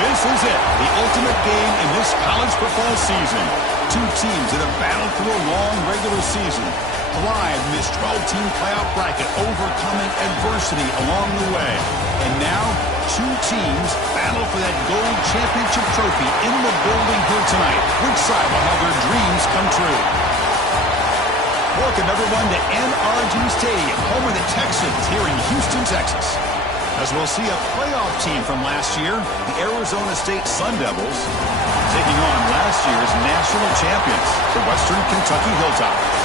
This is it, the ultimate game in this college football season. Two teams that have battled through a long regular season, thrived in this 12-team playoff bracket, overcoming adversity along the way. And now, two teams battle for that gold championship trophy in the building here tonight. Which side will have their dreams come true? Welcome, everyone, to NRG Stadium, home of the Texans here in Houston, Texas. As we'll see a playoff team from last year, the Arizona State Sun Devils, taking on last year's national champions, the Western Kentucky Hilltoppers.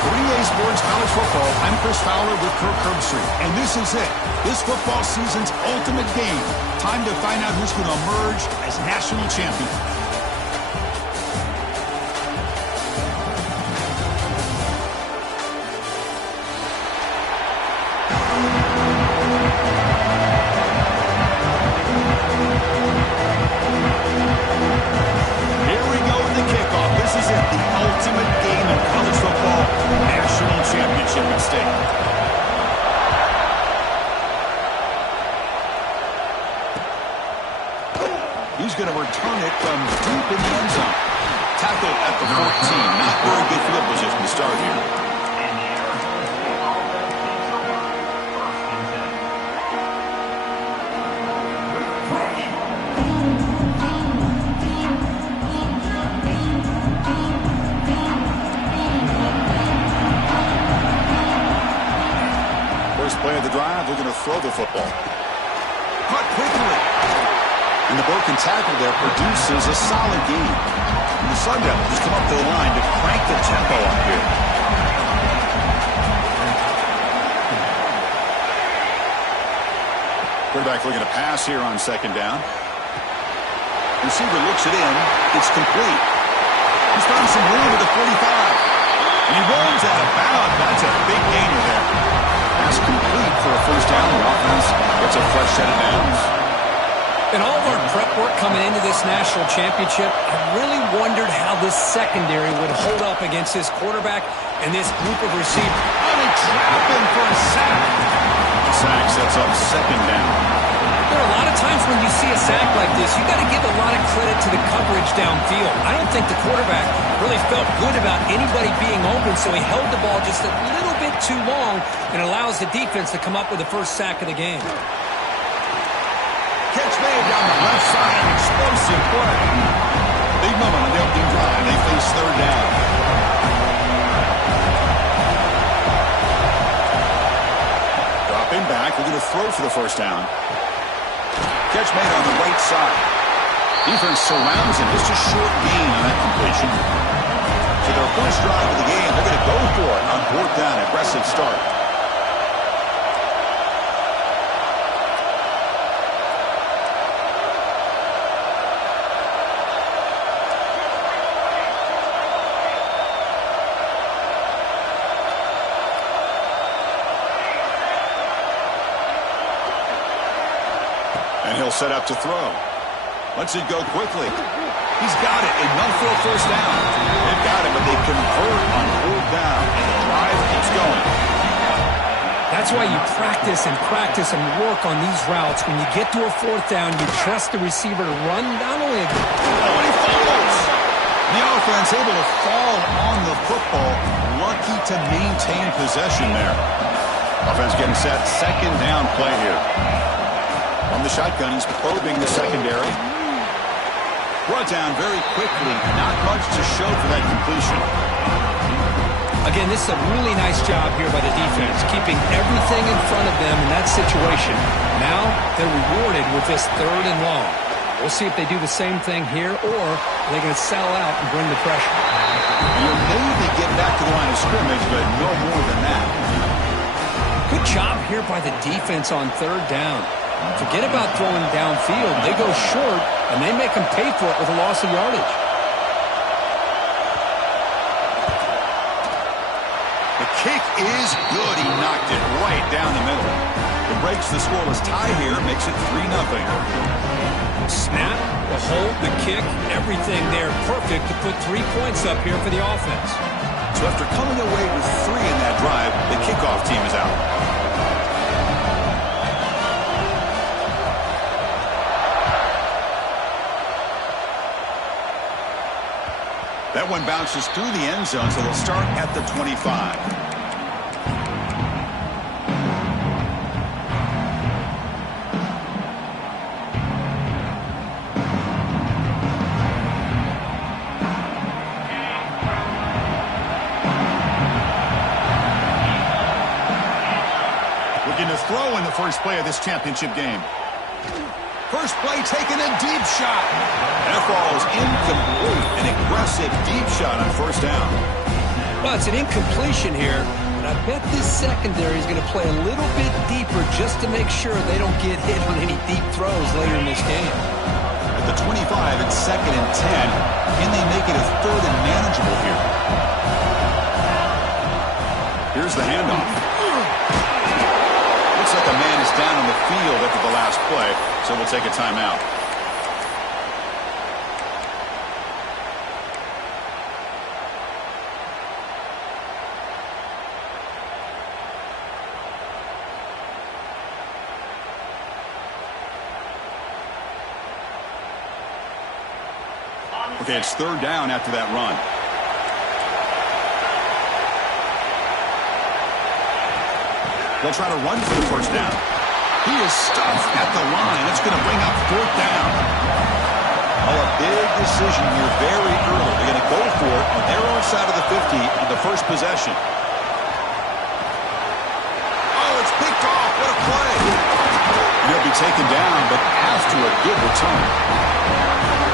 For EA Sports College Football, I'm Chris Fowler with Kirk Herbstreit, and this is it, this football season's ultimate game. Time to find out who's going to emerge as national champion. He's going to return it from deep in the end zone. Tackled at the 14. Not very good field position to start here. First play of the drive, they're going to throw the football. Caught quickly. And the broken tackle there produces a solid gain. And the Sun Devils just come up to the line to crank the tempo up here. Quarterback looking to pass here on second down. Receiver looks it in. It's complete. He's found some room at the 45. And he rolls out of bounds. That's a big gainer there. Pass complete for a first down. The offense gets a fresh set of downs. In all of our prep work coming into this national championship, I really wondered how this secondary would hold up against this quarterback and this group of receivers. Oh, they trap him for a sack. The sack sets up second down. There are a lot of times when you see a sack like this, you got to give a lot of credit to the coverage downfield. I don't think the quarterback really felt good about anybody being open, so he held the ball just a little bit too long and allows the defense to come up with the first sack of the game. Catch made down the left side. Explosive play. Big moment on the opening drive. They face third down. Dropping back. We're going to throw for the first down. Catch made on the right side. Defense surrounds him. Just a short gain on that completion. So their first drive of the game, they're going to go for it on fourth down. Aggressive start. And he'll set up to throw. Lets it go quickly. He's got it. Enough for a first down. They've got it, but they convert on fourth down. And the drive keeps going. That's why you practice and work on these routes. When you get to a fourth down, you trust the receiver to run not only a... Oh, and he falls. The offense able to fall on the football. Lucky to maintain possession there. Offense getting set. Second down play here. From the shotgun, he's probing the secondary. Brought down very quickly. Not much to show for that completion. Again, this is a really nice job here by the defense, keeping everything in front of them in that situation. Now they're rewarded with this third and long. We'll see if they do the same thing here, or are they going to settle out and bring the pressure. You'll maybe get back to the line of scrimmage, but no more than that. Good job here by the defense on third down. Forget about throwing downfield. They go short, and they make them pay for it with a loss of yardage. The kick is good. He knocked it right down the middle. It breaks the scoreless tie here, makes it 3-0. Snap, the hold, the kick, everything there perfect to put 3 points up here for the offense. So after coming away with 3 in that drive, the kickoff team is out. That one bounces through the end zone, so they'll start at the 25. Looking to throw in the first play of this championship game. First play taken a deep shot. That ball is incomplete. An aggressive deep shot on first down. Well, it's an incompletion here, but I bet this secondary is going to play a little bit deeper just to make sure they don't get hit on any deep throws later in this game. At the 25, it's 2nd and 10. Can they make it a 3rd and manageable here? Here's the handoff. Looks like a man is down on the field after the last play, so we'll take a timeout. Okay, it's 3rd down after that run. They'll try to run for the first down. He is stuffed at the line. It's going to bring up 4th down. Oh, a big decision here very early. They're going to go for it on their own side of the 50 on the first possession. Oh, it's picked off. What a play. He'll be taken down, but after a good return.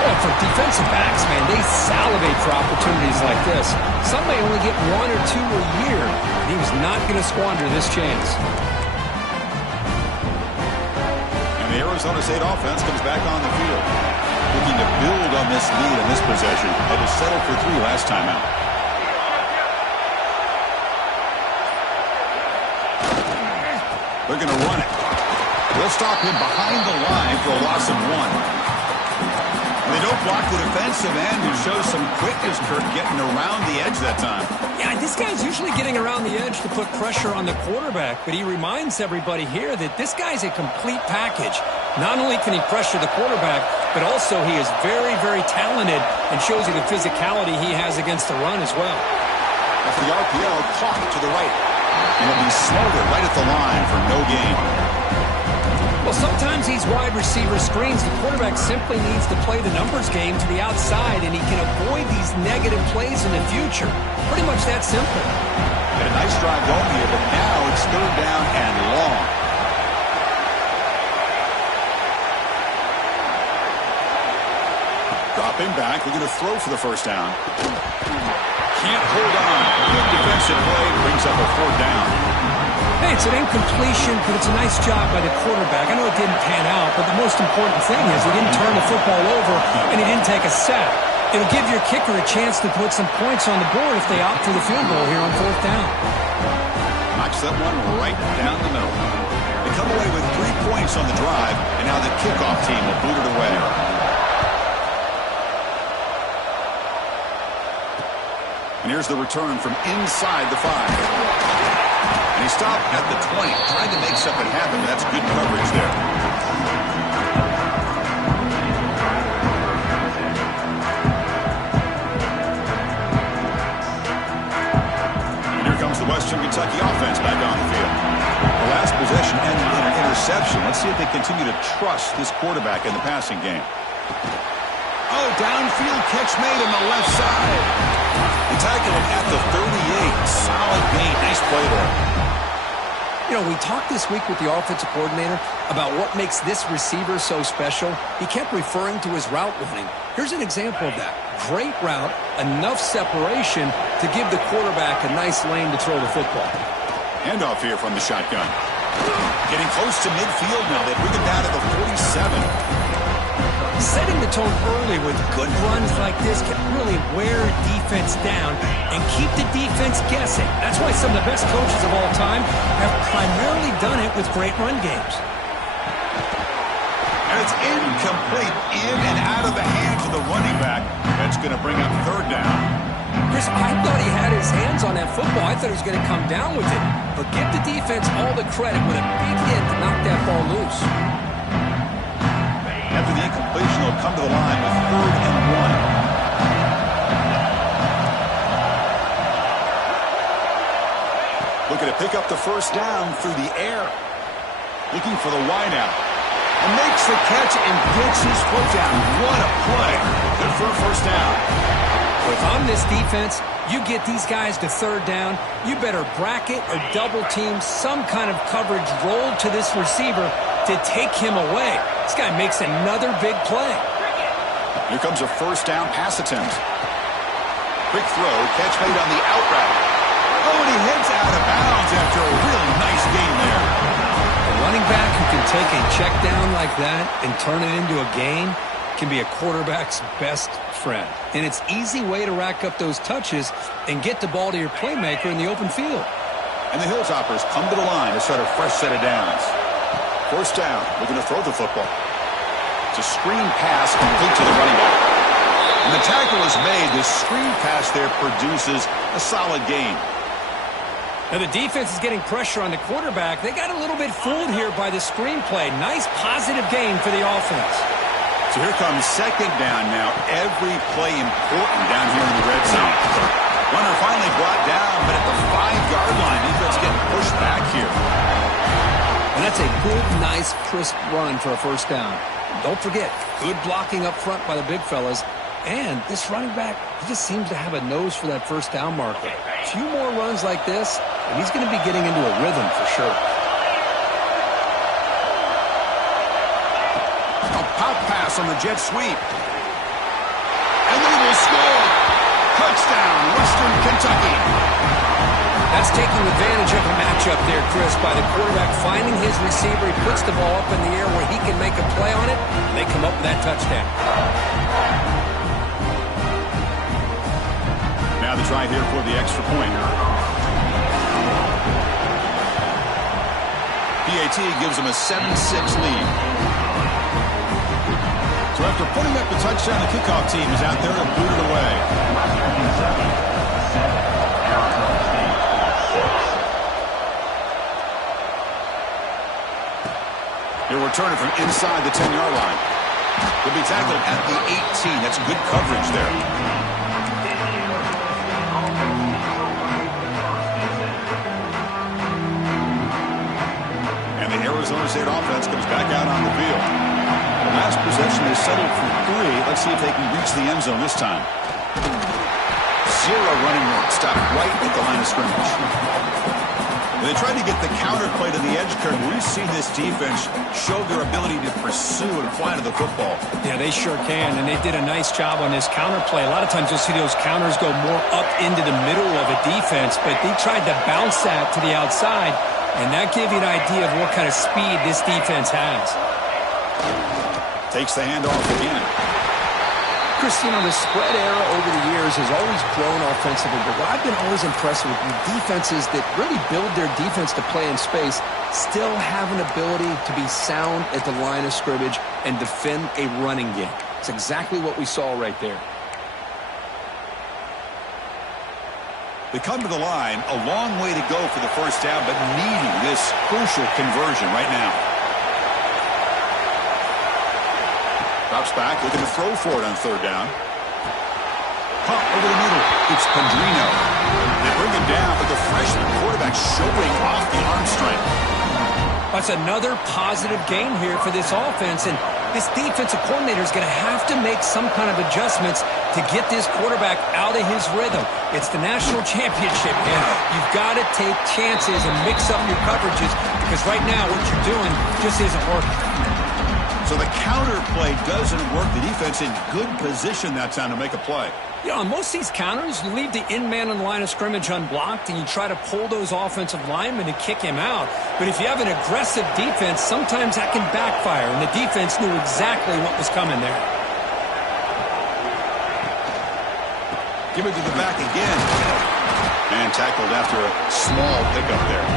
Well, for defensive backs, man, they salivate for opportunities like this. Some may only get 1 or 2 a year, and he was not going to squander this chance. And the Arizona State offense comes back on the field, looking to build on this lead in this possession. It was settled for 3 last time out. They're going to run it. They'll stop him behind the line for a loss of 1. They don't block the defensive end, who shows some quickness, Kurt, getting around the edge that time. Yeah, this guy's usually getting around the edge to put pressure on the quarterback, but he reminds everybody here that this guy's a complete package. Not only can he pressure the quarterback, but also he is very, very talented and shows you the physicality he has against the run as well. After the RPO, caught to the right. And he'll be smothered right at the line for no gain. Well, sometimes these wide receiver screens, the quarterback simply needs to play the numbers game to the outside, and he can avoid these negative plays in the future. Pretty much that simple. Got a nice drive going here, but now it's 3rd down and long. Dropping back, they're going to throw for the first down. Can't hold on. Good defensive play, brings up a 4th down. Hey, it's an incompletion, but it's a nice job by the quarterback. I know it didn't pan out, but the most important thing is he didn't turn the football over and he didn't take a sack. It'll give your kicker a chance to put some points on the board if they opt for the field goal here on 4th down. Knocks that one right down the middle. They come away with 3 points on the drive, and now the kickoff team will boot it away. And here's the return from inside the 5. And he stopped at the 20, trying to make something happen. That's good coverage there. And here comes the Western Kentucky offense back on the field. The last possession ended in an interception. Let's see if they continue to trust this quarterback in the passing game. Oh, downfield catch made on the left side. They tackle him at the 38. Solid gain. Nice play there. You know, we talked this week with the offensive coordinator about what makes this receiver so special. He kept referring to his route running. Here's an example of that. Great route, enough separation to give the quarterback a nice lane to throw the football. Handoff here from the shotgun. Getting close to midfield now. They bring it down to the 47. Setting the tone early with good runs like this can really wear defense down and keep the defense guessing. That's why some of the best coaches of all time have primarily done it with great run games. And it's incomplete, in and out of the hands of the running back. That's going to bring up 3rd down. Chris, I thought he had his hands on that football. I thought he was going to come down with it. But give the defense all the credit with a big hit to knock that ball loose. After the incompletion, they'll come to the line with 3rd and 1. pick up the first down through the air. Looking for the wideout. And makes the catch and gets his foot down. What a play. Good for a first down. If I'm this defense, you get these guys to third down, you better bracket or double team some kind of coverage roll to this receiver to take him away. This guy makes another big play. Here comes a first down pass attempt. Quick throw, catch made on the out route. Oh, and he heads out of bounds after a really nice gain there. A running back who can take a check down like that and turn it into a gain can be a quarterback's best friend. And it's an easy way to rack up those touches and get the ball to your playmaker in the open field. And the Hilltoppers come to the line to start a fresh set of downs. First down, looking to throw the football. It's a screen pass complete to the running back. And the tackle is made. The screen pass there produces a solid gain. Now the defense is getting pressure on the quarterback. They got a little bit fooled here by the screenplay. Nice positive gain for the offense. So here comes second down now. Every play important down here in the red zone. Runner finally brought down, but at the 5-yard line, defense getting pushed back here. And that's a good, nice, crisp run for a first down. And don't forget, good blocking up front by the big fellas. And this running back, he just seems to have a nose for that first down marker. A few more runs like this, and he's going to be getting into a rhythm for sure. Pop pass on the jet sweep. And they will score. Touchdown, Western Kentucky. That's taking advantage of a matchup there, Chris, by the quarterback finding his receiver. He puts the ball up in the air where he can make a play on it, and they come up with that touchdown. Now the try here for the extra point. PAT gives them a 7-6 lead. So after putting up the touchdown, the kickoff team is out there to boot it away. He'll return it from inside the 10-yard line. He'll be tackled at the 18. That's good coverage there. And the Arizona State offense comes back out on the field. The last possession is settled for 3. Let's see if they can reach the end zone this time. Zero running room. Stopped right at the line of scrimmage. And they tried to get the counter play to the edge curve. We've seen this defense show their ability to pursue and fly to the football. Yeah, they sure can, and they did a nice job on this counter play. A lot of times you'll see those counters go more up into the middle of a defense, but they tried to bounce that to the outside, and that gave you an idea of what kind of speed this defense has. Takes the handoff again. Chris, you know, the spread era over the years has always grown offensively, but what I've been always impressed with defenses that really build their defense to play in space still have an ability to be sound at the line of scrimmage and defend a running game. It's exactly what we saw right there. They come to the line, a long way to go for the first down, but needing this crucial conversion right now. Drops back, looking to throw for it on third down. Pump over the middle. It's Pendrino. They bring him down, but the freshman quarterback showing off the arm strength. That's another positive gain here for this offense, and this defensive coordinator is going to have to make some kind of adjustments to get this quarterback out of his rhythm. It's the national championship, and you've got to take chances and mix up your coverages because right now what you're doing just isn't working. So the counter play doesn't work. The defense in good position that time to make a play. You know, on most of these counters, you leave the in-man on the line of scrimmage unblocked, and you try to pull those offensive linemen to kick him out. But if you have an aggressive defense, sometimes that can backfire, and the defense knew exactly what was coming there. Give it to the back again. And tackled after a small pickup there.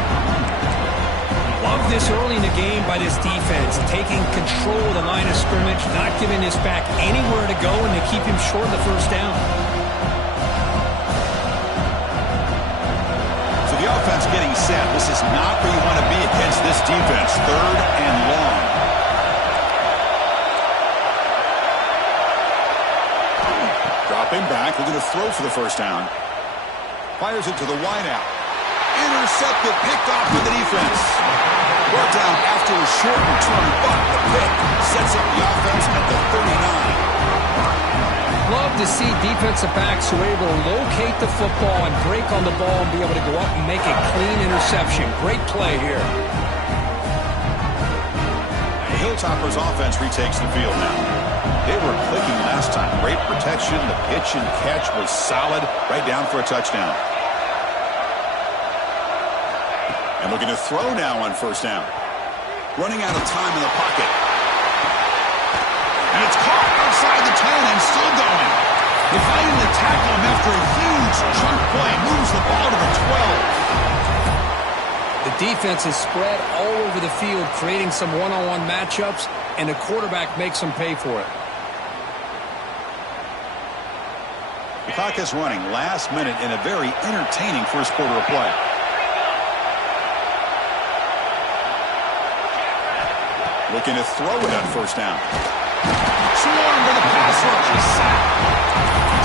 Love this early in the game by this defense, taking control of the line of scrimmage, not giving this back anywhere to go, and to keep him short of the first down. So the offense getting set. This is not where you want to be against this defense. Third and long. Dropping back, looking to throw for the first down. Fires it to the wideout. Intercepted, picked off for the defense. Brought down after a short return, but the pick sets up the offense at the 39. Love to see defensive backs who are able to locate the football and break on the ball and be able to go up and make a clean interception. Great play here. The Hilltoppers offense retakes the field now. They were clicking last time. Great protection. The pitch and catch was solid. Right down for a touchdown. And looking to throw now on first down. Running out of time in the pocket. And it's caught outside the 10 and still going. They finally tackle him after a huge chunk play. Moves the ball to the 12. The defense is spread all over the field, creating some one-on-one matchups, and the quarterback makes them pay for it. The clock is running last minute in a very entertaining first quarter of play. Looking to throw it on first down. Swarm for the pass rush is sacked.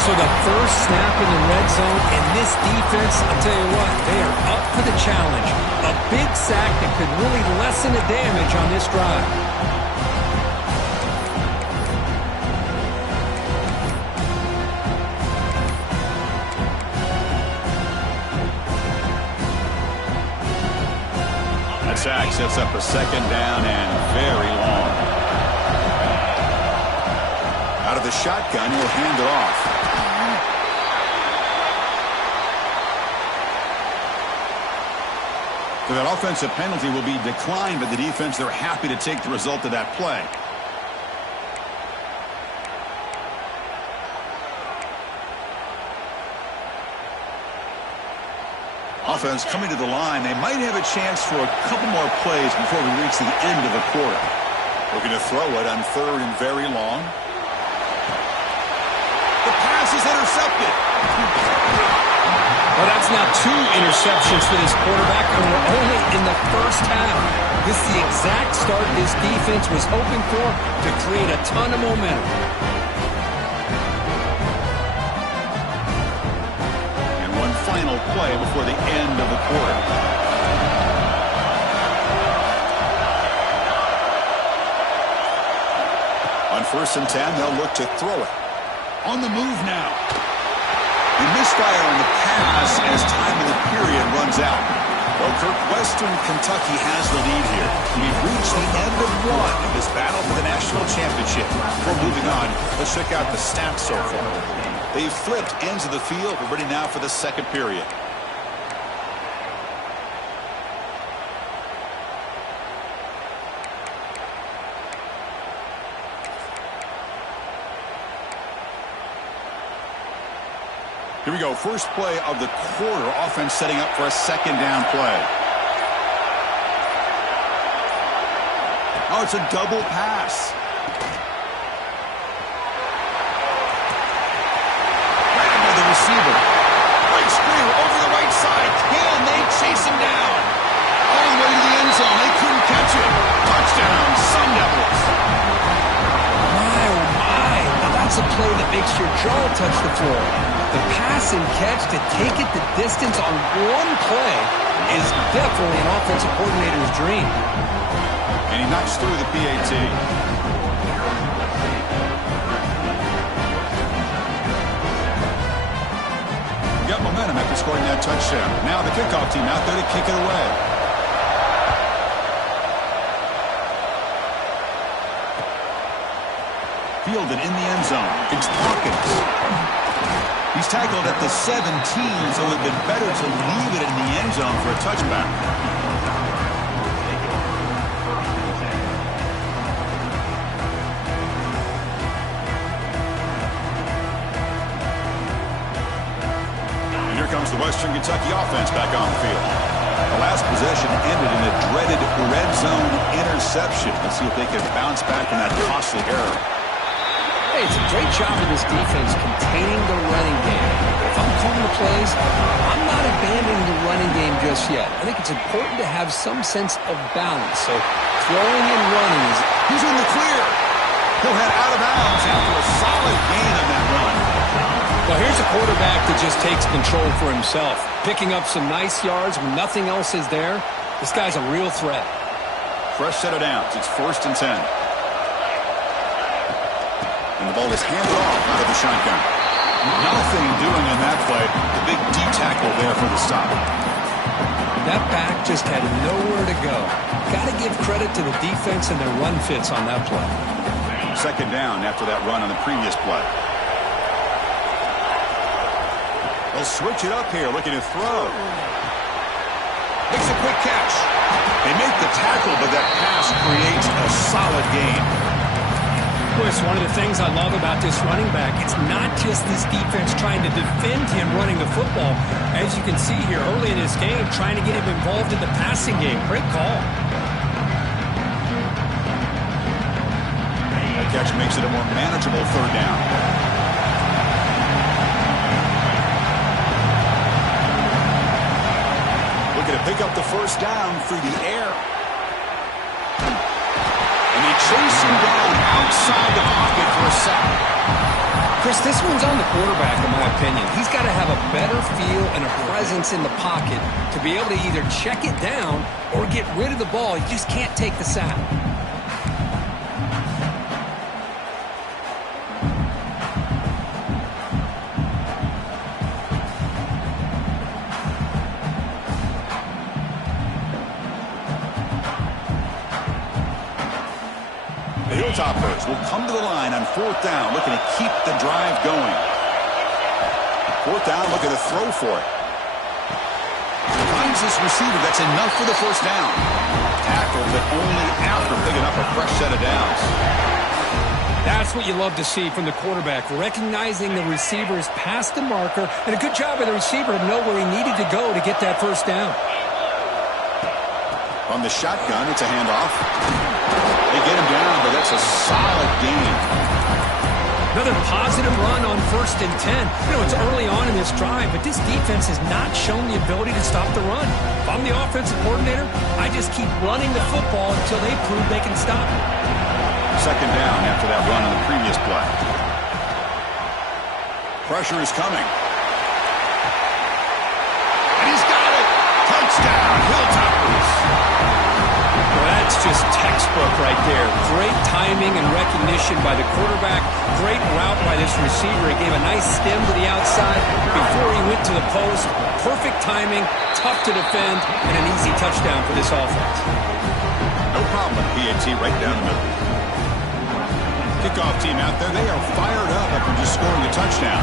So the first snap in the red zone, and this defense, I'll tell you what, they are up for the challenge. A big sack that could really lessen the damage on this drive. That sack sets up a second down and very long. Out of the shotgun, he'll hand it off. So that offensive penalty will be declined by the defense. They're happy to take the result of that play. Offense coming to the line. They might have a chance for a couple more plays before we reach the end of the quarter. Looking to throw it on third and very long. The pass is intercepted. Well, that's now 2 interceptions for this quarterback, and we're only in the first half. This is the exact start this defense was hoping for to create a ton of momentum. And one final play before the end of the quarter. On first and 10, they'll look to throw it. On the move now. He misfire on the pass as time in the period runs out. Well, Kirk, Western Kentucky has the lead here. We've reached the end of one in this battle for the national championship. Before moving on, let's check out the stats so far. They've flipped ends of the field. We're ready now for the second period. Here we go. First play of the quarter. Offense setting up for a second down play. Oh, it's a double pass. Right by the receiver. Great screen over the right side. Can they chase him down? All the way to the end zone. They couldn't catch it. Touchdown, Sun Devils. My, oh my. Now that's a play that makes your jaw touch the floor. The pass and catch to take it the distance on one play is definitely an offensive coordinator's dream. And he knocks through the PAT. Got momentum after scoring that touchdown. Now the kickoff team out there to kick it away. Fielded in the end zone. It's Hawkins. He's tackled at the 17, so it would have been better to leave it in the end zone for a touchback. And here comes the Western Kentucky offense back on the field. The last possession ended in a dreaded red zone interception. Let's see if they can bounce back from that costly error. Hey, it's a great job of this defense containing the running game. If I'm calling the plays, I'm not abandoning the running game just yet. I think it's important to have some sense of balance. So throwing and running is... He's in the clear. He'll head out of bounds after a solid gain on that run. Well, here's a quarterback that just takes control for himself. Picking up some nice yards when nothing else is there. This guy's a real threat. Fresh set of downs. It's 1st and 10. And the ball is handed off out of the shotgun. Nothing doing on that play. The big D tackle there for the stop. That back just had nowhere to go. Got to give credit to the defense and their run fits on that play. 2nd down after that run on the previous play. They'll switch it up here, looking to throw. Makes a quick catch. They make the tackle, but that pass creates a solid gain. Chris, one of the things I love about this running back, it's not just this defense trying to defend him running the football. As you can see here early in this game, trying to get him involved in the passing game. Great call. That catch makes it a more manageable 3rd down. Looking to pick up the 1st down through the air. And they chase him down outside the pocket for a sack. Chris, this one's on the quarterback, in my opinion. He's got to have a better feel and a presence in the pocket to be able to either check it down or get rid of the ball. He just can't take the sack. The Hilltoppers will come to the line on 4th down, looking to keep the drive going. 4th down, looking to throw for it. Finds this receiver. That's enough for the 1st down. Tackled, but only after picking up a fresh set of downs. That's what you love to see from the quarterback, recognizing the receiver's past the marker, and a good job by the receiver to know where he needed to go to get that 1st down. From the shotgun, it's a handoff. They get him down, but that's a solid gain. Another positive run on 1st and 10. You know, it's early on in this drive, but this defense has not shown the ability to stop the run. If I'm the offensive coordinator, I just keep running the football until they prove they can stop it. 2nd down after that run on the previous play. Pressure is coming. And he's got it! Touchdown, Hilltoppers! Well, that's just textbook right there. Great timing and recognition by the quarterback. Great route by this receiver. He gave a nice stem to the outside before he went to the post. Perfect timing, tough to defend, and an easy touchdown for this offense. No problem with the PAT right down the middle. Kickoff team out there, they are fired up after just scoring a touchdown.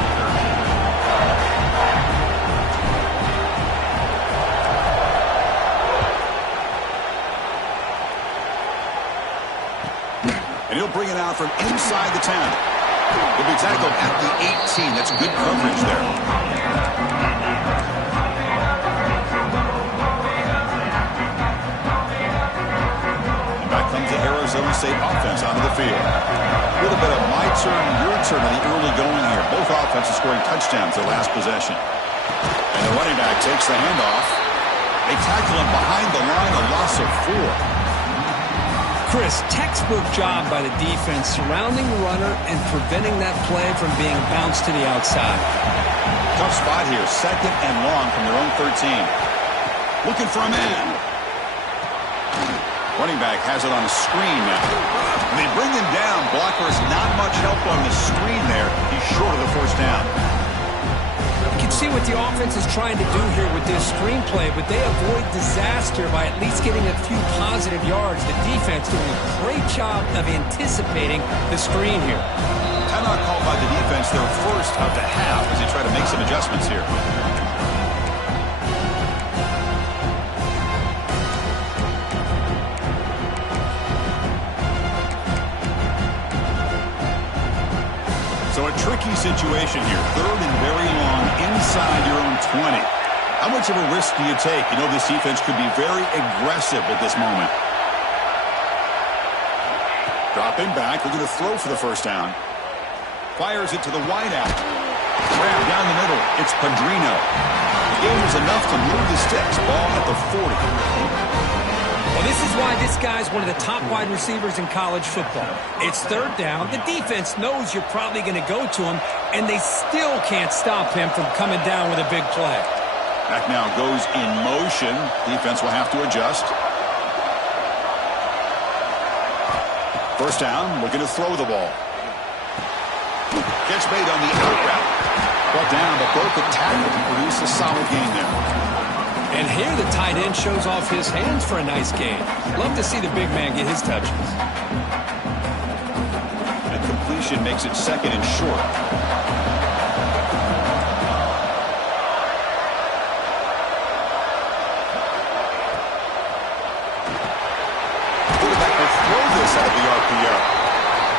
And he'll bring it out from inside the 10. He'll be tackled at the 18. That's good coverage there. And back comes the Arizona State offense onto the field. A little bit of my turn, your turn in the early going here. Both offenses scoring touchdowns their last possession. And the running back takes the handoff. They tackle him behind the line, a loss of 4. Chris, textbook job by the defense surrounding the runner and preventing that play from being bounced to the outside. Tough spot here, 2nd and long from their own 13. Looking for a man. Running back has it on a screen now. And they bring him down. Blockers not much help on the screen there. He's short of the 1st down. You can see what the offense is trying to do here with this screenplay, but they avoid disaster by at least getting a few positive yards. The defense doing a great job of anticipating the screen here. Timeout called by the defense, their first of the half, as they try to make some adjustments here. So a tricky situation here. 3rd and very long inside your own 20. How much of a risk do you take? You know this defense could be very aggressive at this moment. Dropping back. They're going to throw for the 1st down. Fires it to the wideout. Grab down the middle. It's Padrino. The game was enough to move the sticks. Ball at the 40. Well, This is why this guy's one of the top wide receivers in college football. It's third down. The defense knows you're probably going to go to him, and they still can't stop him from coming down with a big play. Back now goes in motion. Defense will have to adjust. First down, looking to throw the ball. Catch made on the out route. Brought down, but broke the tackle to produce a solid gain there. And here the tight end shows off his hands for a nice gain. Love to see the big man get his touches. A completion makes it second and short. Quarterback will throw this out of the RPO.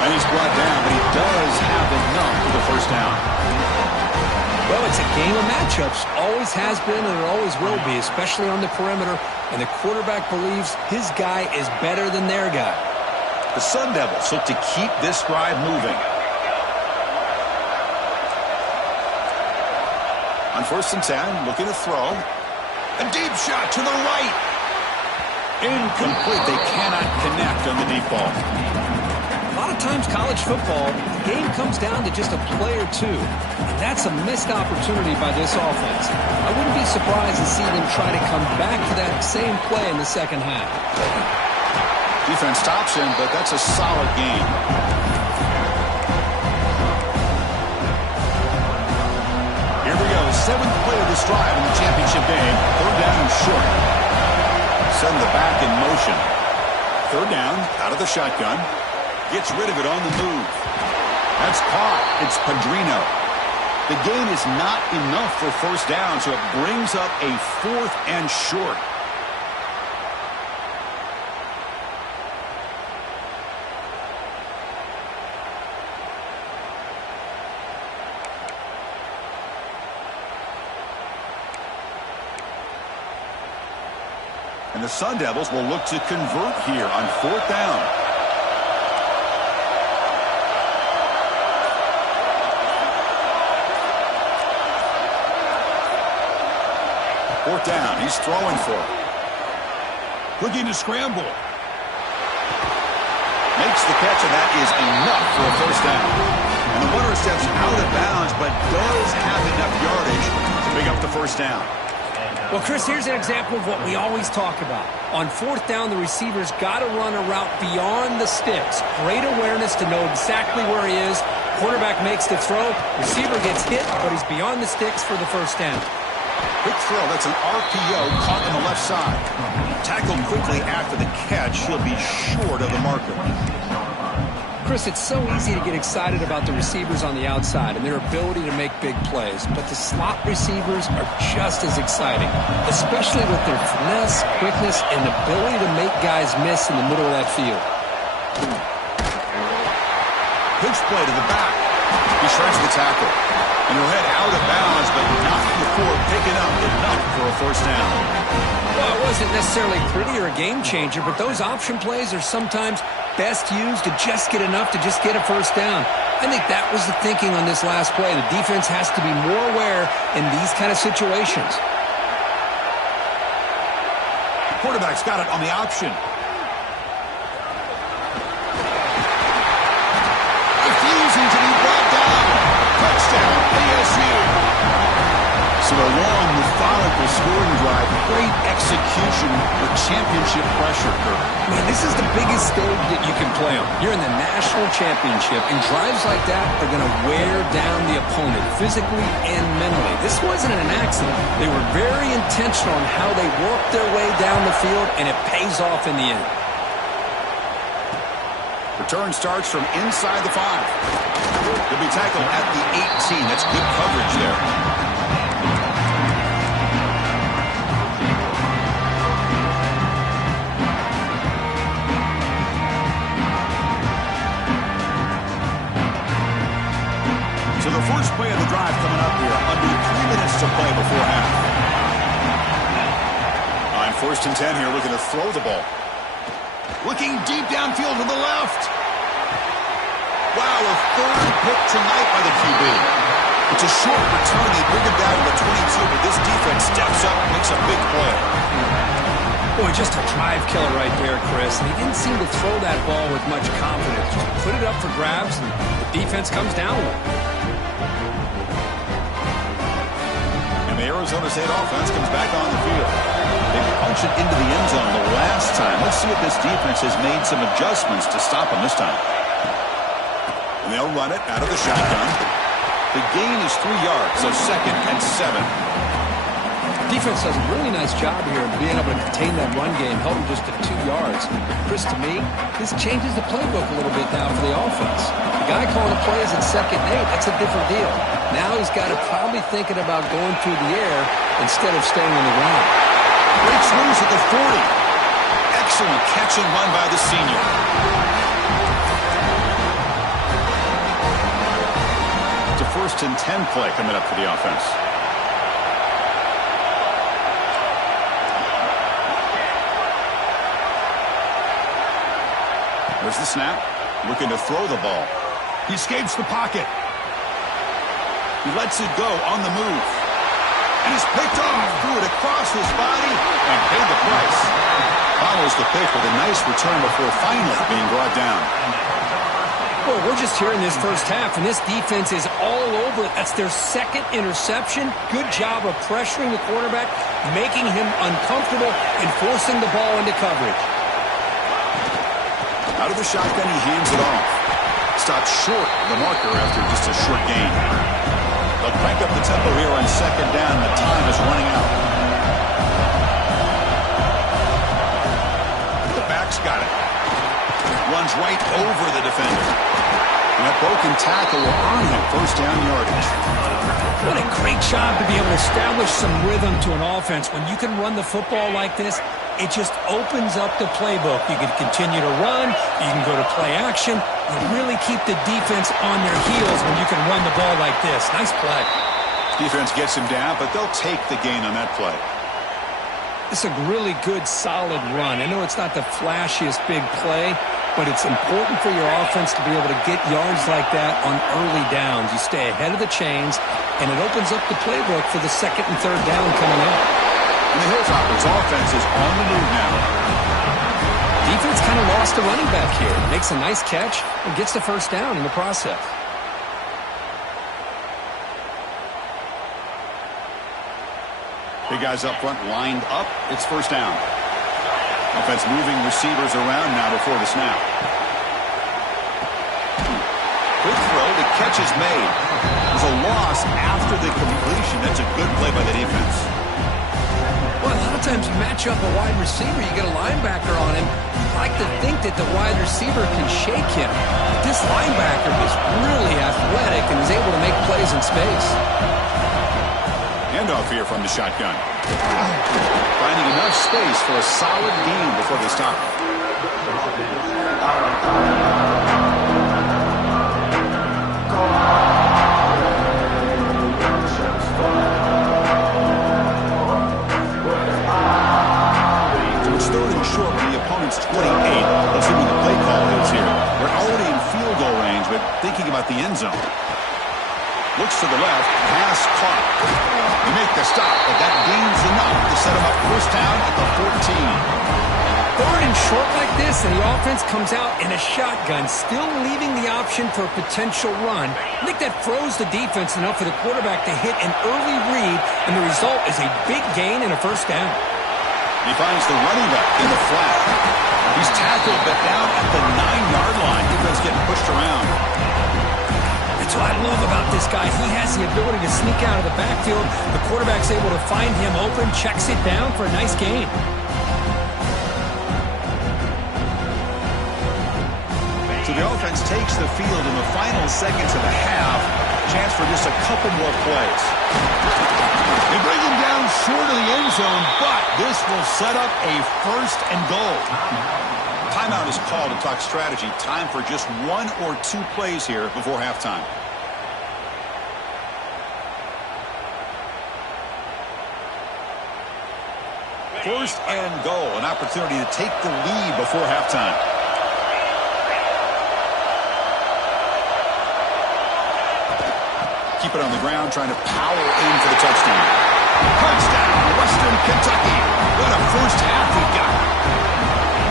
And he's brought down, but he does have enough for the first down. Well, it's a game of matchups. Always has been and it always will be, especially on the perimeter. And the quarterback believes his guy is better than their guy. The Sun Devils look to keep this drive moving. On 1st and 10, looking to throw. A deep shot to the right. Incomplete. They cannot connect on the deep ball. A lot of times college football, the game comes down to just a play or two. And that's a missed opportunity by this offense. I wouldn't be surprised to see them try to come back to that same play in the second half. Defense stops him, but that's a solid game. Here we go. 7th play of this drive in the championship game. 3rd down and short. Send the back in motion. 3rd down, out of the shotgun. Gets rid of it on the move. That's caught. It's Padrino. The gain is not enough for first down, so it brings up a 4th and short. And the Sun Devils will look to convert here on 4th down. 4th down. He's throwing for it. Looking to scramble. Makes the catch, and that is enough for a first down. And the runner steps out of bounds, but does have enough yardage to pick up the first down. Well, Chris, here's an example of what we always talk about. On 4th down, the receiver's got to run a route beyond the sticks. Great awareness to know exactly where he is. Quarterback makes the throw. Receiver gets hit, but he's beyond the sticks for the first down. Quick throw. That's an RPO caught on the left side. Tackled quickly after the catch. He'll be short of the marker. Chris, it's so easy to get excited about the receivers on the outside and their ability to make big plays, but the slot receivers are just as exciting, especially with their finesse, quickness, and ability to make guys miss in the middle of that field. Pitch play to the back. He shreds the tackle. And he'll head out of bounds, but not before picking up enough for a first down. Well, it wasn't necessarily pretty or a game changer, but those option plays are sometimes best used to just get enough to just get a first down. I think that was the thinking on this last play. The defense has to be more aware in these kind of situations. Quarterback's got it on the option. Refusing to be brought down. Touchdown, ASU. So a long, methodical scoring drive. Great execution with championship pressure, Kirk. Man, this is the biggest stage that you can play on. You're in the national championship, and drives like that are going to wear down the opponent physically and mentally. This wasn't an accident. They were very intentional on how they worked their way down the field, and it pays off in the end. Return starts from inside the 5. He'll be tackled at the 18. That's good coverage there. So the first play of the drive coming up here. Under 3 minutes to play before half. On 1st and 10 here, looking to throw the ball. Looking deep downfield to the left. Wow, a 3rd pick tonight by the QB. It's a short return. They bring him down to the 22, but this defense steps up and makes a big play. Boy, just a drive killer right there, Chris. And he didn't seem to throw that ball with much confidence. Just put it up for grabs, and the defense comes down with it. And the Arizona State offense comes back on the field. They punch it into the end zone the last time. Let's see if this defense has made some adjustments to stop them this time. And they'll run it out of the shotgun. The gain is 3 yards, so 2nd and 7. Defense does a really nice job here of being able to contain that run game, held them just at 2 yards. Chris, to me, this changes the playbook a little bit now for the offense. The guy calling the plays at 2nd and 8, that's a different deal. Now he's got to probably thinking about going through the air instead of staying on the ground. Great swings at the 40. Excellent catch and run by the senior. It's a 1st and 10 play coming up for the offense. There's the snap. Looking to throw the ball. He escapes the pocket. He lets it go on the move. And he's picked off. Threw it across his body and paid the price. Follows the pick with a nice return before finally being brought down. Well, we're just here in this first half, and this defense is all over it. That's their 2nd interception. Good job of pressuring the quarterback, making him uncomfortable, and forcing the ball into coverage. Out of the shotgun, he hands it off. Stops short of the marker after just a short gain. They'll crank up the tempo here on 2nd down. The time is running out. The back's got it. Runs right over the defender. And that broken tackle will earn him 1st down yardage. What a great job to be able to establish some rhythm to an offense. When you can run the football like this, it just opens up the playbook. You can continue to run. You can go to play action. You really keep the defense on their heels when you can run the ball like this. Nice play. Defense gets him down, but they'll take the gain on that play. It's a really good, solid run. I know it's not the flashiest big play, but it's important for your offense to be able to get yards like that on early downs. You stay ahead of the chains, and it opens up the playbook for the 2nd and 3rd down coming up. And the Hilltoppers offense is on the move now. Defense kind of lost a running back here. Makes a nice catch and gets the 1st down in the process. Big guys up front lined up. It's 1st down. Offense moving receivers around now before the snap. Quick throw. The catch is made. There's a loss after the completion. That's a good play by the defense. Well, a lot of times you match up a wide receiver, you get a linebacker on him. You'd like to think that the wide receiver can shake him. But this linebacker is really athletic and is able to make plays in space. Handoff here from the shotgun. Finding enough space for a solid gain before they stop. Short when the opponent's 28, assuming the play call is here. They're already in field goal range, but thinking about the end zone. Looks to the left, pass caught. They make the stop, but that gains enough to set them up 1st down at the 14. 3rd and short like this, and the offense comes out in a shotgun, still leaving the option for a potential run. I think that froze the defense enough for the quarterback to hit an early read, and the result is a big gain and a 1st down. He finds the running back in the flat. He's tackled, but down at the 9-yard line. Defense getting pushed around. That's what I love about this guy. He has the ability to sneak out of the backfield. The quarterback's able to find him open, checks it down for a nice gain. So the offense takes the field in the final seconds of the half. Chance for just a couple more plays. They bring him down short of the end zone, but this will set up a 1st and goal. Timeout is called to talk strategy. Time for just 1 or 2 plays here before halftime. First and goal, an opportunity to take the lead before halftime. Keep it on the ground, trying to power in for the touchdown. Touchdown, Western Kentucky. What a first half we've got.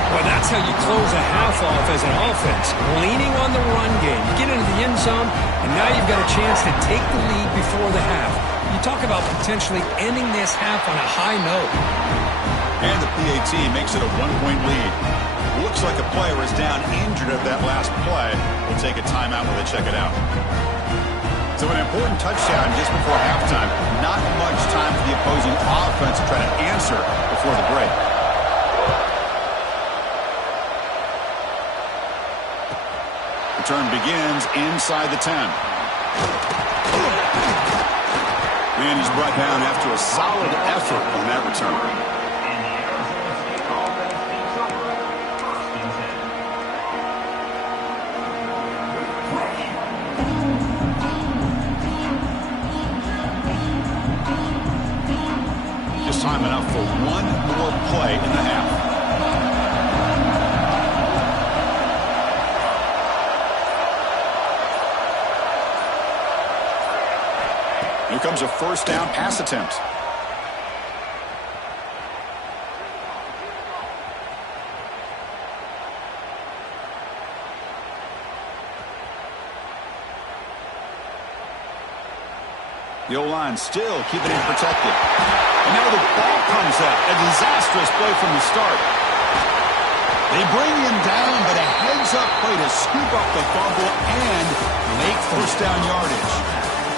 Well, that's how you close a half off as an offense. Leaning on the run game. You get into the end zone, and now you've got a chance to take the lead before the half. You talk about potentially ending this half on a high note. And the PAT makes it a 1-point lead. Looks like a player is down injured at that last play. We'll take a timeout while they check it out. So an important touchdown just before halftime. Not much time for the opposing offense to try to answer before the break. Return begins inside the 10. And he's brought down after a solid effort on that return. Just time enough for one more play in the half. Here comes a first down pass attempt. The O-line still keeping it protected. And now the ball comes out. A disastrous play from the start. They bring him down, but a heads-up play to scoop up the fumble and make first down yardage.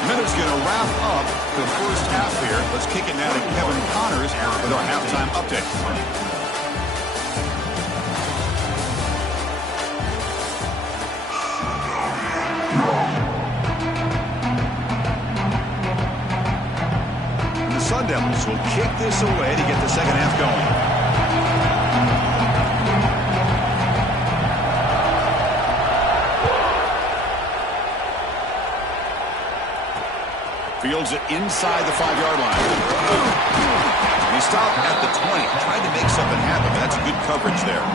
Minute's going to wrap up the first half here. Let's kick it now to Kevin Connors with our halftime update. And the Sun Devils will kick this away to get the second half going. Fields it inside the 5-yard line. And he stopped at the 20, trying to make something happen, but that's good coverage there.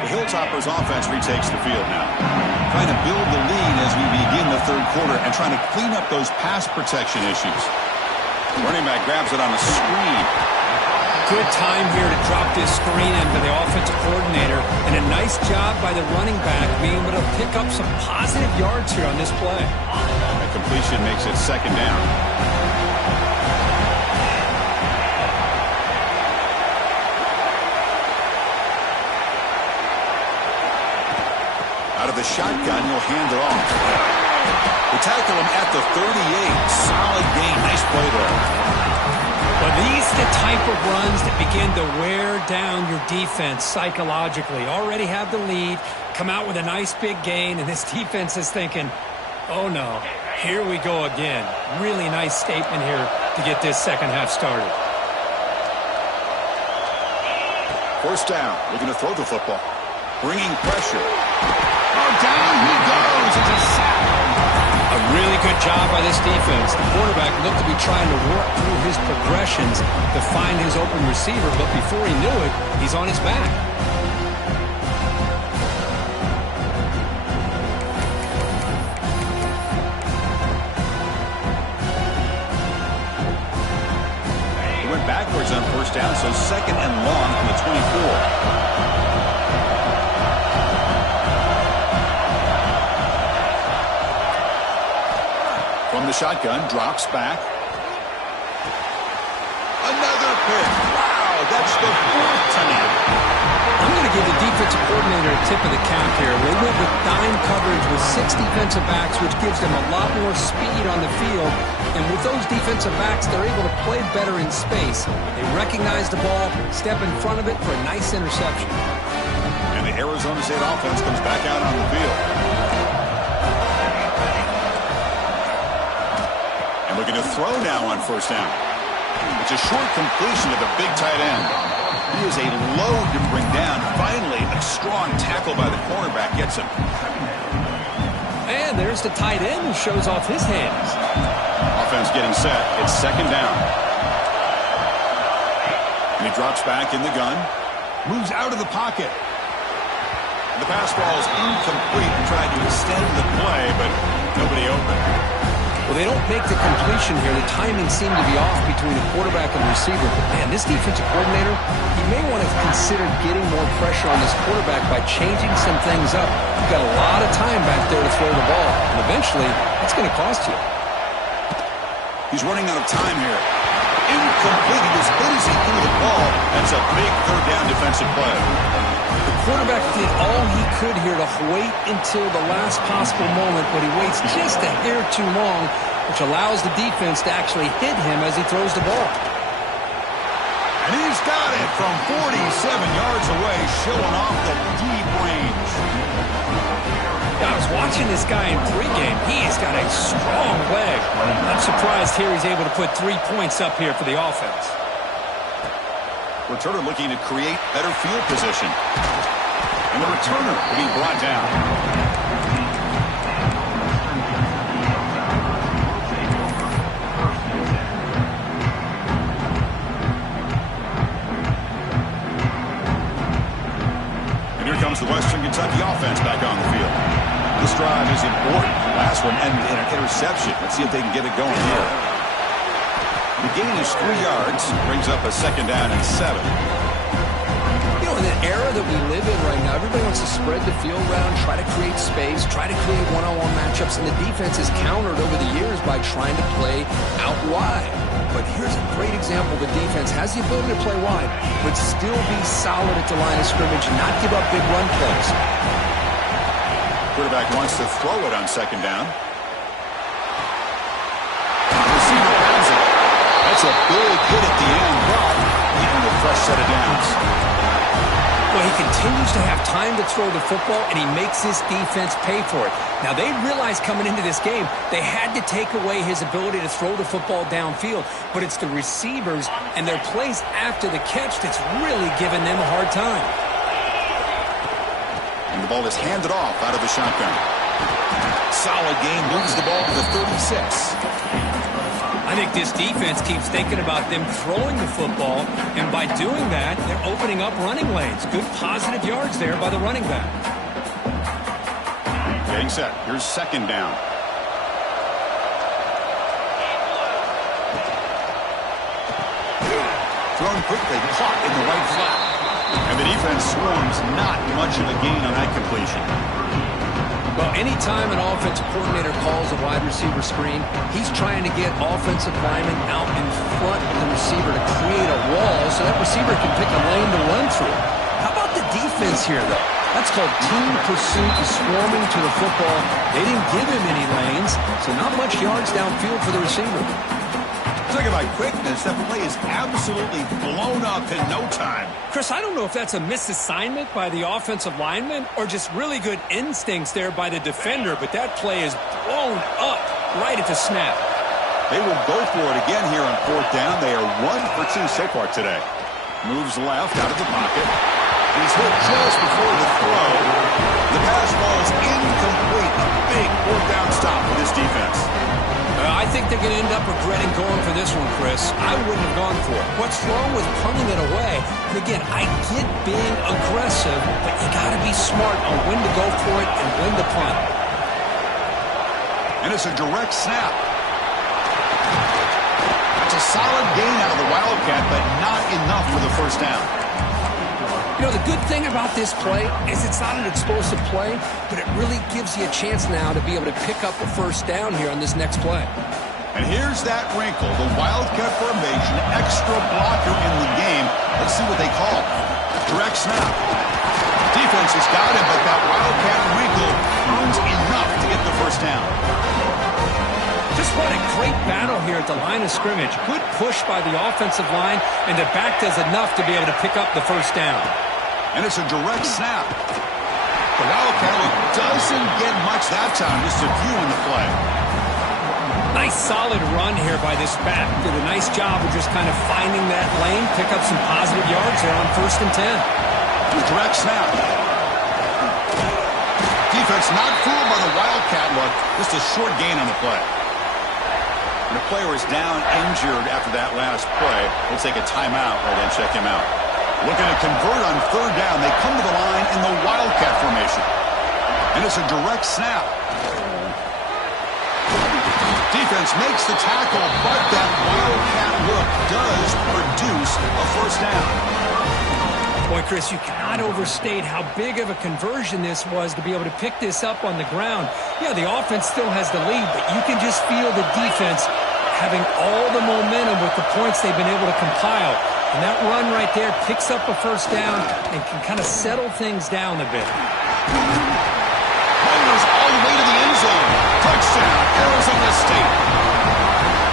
The Hilltoppers offense retakes the field now. Trying to build the lead as we begin the third quarter and trying to clean up those pass protection issues. Running back grabs it on a screen. Good time here to drop this screen into the offensive coordinator, and a nice job by the running back being able to pick up some positive yards here on this play. That completion makes it second down. Out of the shotgun, he'll hand it off. They tackle him at the 38. Solid gain. Nice play there. Well, these are the type of runs that begin to wear down your defense psychologically. Already have the lead, come out with a nice big gain, and this defense is thinking, oh no, here we go again. Really nice statement here to get this second half started. First down, looking to throw the football. Bringing pressure. Oh, down he goes. It's a sack. A really good job by this defense. The quarterback looked to be trying to work through his progressions to find his open receiver, but before he knew it, he's on his back. He went backwards on first down, so second and long from the 24. From the shotgun, drops back. Another pick. Wow, that's the fourth tonight. I'm going to give the defensive coordinator a tip of the cap here. They went with dime coverage with 6 defensive backs, which gives them a lot more speed on the field. And with those defensive backs, they're able to play better in space. They recognize the ball, step in front of it for a nice interception. And the Arizona State offense comes back out on the field. Looking to throw now on first down. It's a short completion to the big tight end. He is a load to bring down. Finally, a strong tackle by the cornerback gets him. And there's the tight end who shows off his hands. Offense getting set. It's second down. And he drops back in the gun. Moves out of the pocket. The pass ball is incomplete. Tried to extend the play, but nobody open. Well, they don't make the completion here. The timing seemed to be off between the quarterback and the receiver. But, man, this defensive coordinator, he may want to consider getting more pressure on this quarterback by changing some things up. You've got a lot of time back there to throw the ball, and eventually that's going to cost you. He's running out of time here. Incomplete. He was hit as he threw the ball. That's a big third down defensive play. The quarterback did all he could here to wait until the last possible moment, but he waits just a hair too long, which allows the defense to actually hit him as he throws the ball. And he's got it from 47 yards away, showing off the deep range. I was watching this guy in pregame. He's got a strong leg. I'm surprised here he's able to put 3 points up here for the offense. Returner looking to create better field position. And the returner will be brought down. And here comes the Western Kentucky offense back on the field. This drive is important. Last one ended in an interception. Let's see if they can get it going here. The gain is 3 yards. Brings up a second down and 7. You know, in the era that we live in right now, everybody wants to spread the field around, try to create space, try to create one-on-one matchups, and the defense is countered over the years by trying to play out wide. But here's a great example. The defense has the ability to play wide, but still be solid at the line of scrimmage, not give up big run plays. Quarterback wants to throw it on second down. Receiver has it. That's a big hit at the end, but even a fresh set of downs. Well, he continues to have time to throw the football, and he makes his defense pay for it. Now, they realized coming into this game they had to take away his ability to throw the football downfield, but it's the receivers and their plays after the catch that's really giving them a hard time. And the ball is handed off out of the shotgun. Solid game, moves the ball to the 36. I think this defense keeps thinking about them throwing the football, and by doing that, they're opening up running lanes. Good positive yards there by the running back. Getting set. Here's second down. Thrown quickly, caught in the right flat. And the defense swarms, not much of a gain on that completion. Well, anytime an offensive coordinator calls a wide receiver screen, he's trying to get offensive linemen out in front of the receiver to create a wall so that receiver can pick a lane to run through. How about the defense here, though? That's called team pursuit, swarming to the football. They didn't give him any lanes, so not much yards downfield for the receiver. Talking about quickness, that play is absolutely blown up in no time. Chris, I don't know if that's a misassignment by the offensive lineman or just really good instincts there by the defender, but that play is blown up right at the snap. They will go for it again here on fourth down. They are 1 for 2 so far today. Moves left out of the pocket. He's hit just before the throw. The pass ball is incomplete. A big fourth down stop for this defense. I think they're going to end up regretting going for this one, Chris. I wouldn't have gone for it. What's wrong with punting it away? And again, I get being aggressive, but you got to be smart on when to go for it and when to punt. And it's a direct snap. That's a solid gain out of the Wildcat, but not enough for the first down. You know, the good thing about this play is it's not an explosive play, but it really gives you a chance now to be able to pick up the first down here on this next play. And here's that wrinkle, the Wildcat formation, extra blocker in the game. Let's see what they call. Direct snap. Defense has got him, but that Wildcat wrinkle earns enough to get the first down. Just what a great battle here at the line of scrimmage. Good push by the offensive line, and the back does enough to be able to pick up the first down. And it's a direct snap. The Wildcat doesn't get much that time, just a few in the play. Nice solid run here by this back. Did a nice job of just kind of finding that lane, pick up some positive yards there on 1st and 10. Direct snap. Defense not fooled by the Wildcat look, just a short gain on the play. And the player is down injured after that last play. We'll take a timeout and then check him out. Looking to convert on third down. They come to the line in the Wildcat formation. And it's a direct snap. Defense makes the tackle, but that Wildcat look does produce a first down. Boy, Chris, you cannot overstate how big of a conversion this was to be able to pick this up on the ground. Yeah, the offense still has the lead, but you can just feel the defense having all the momentum with the points they've been able to compile. And that run right there picks up a first down and can kind of settle things down a bit. Runners all the way to the end zone. Touchdown, Arizona State.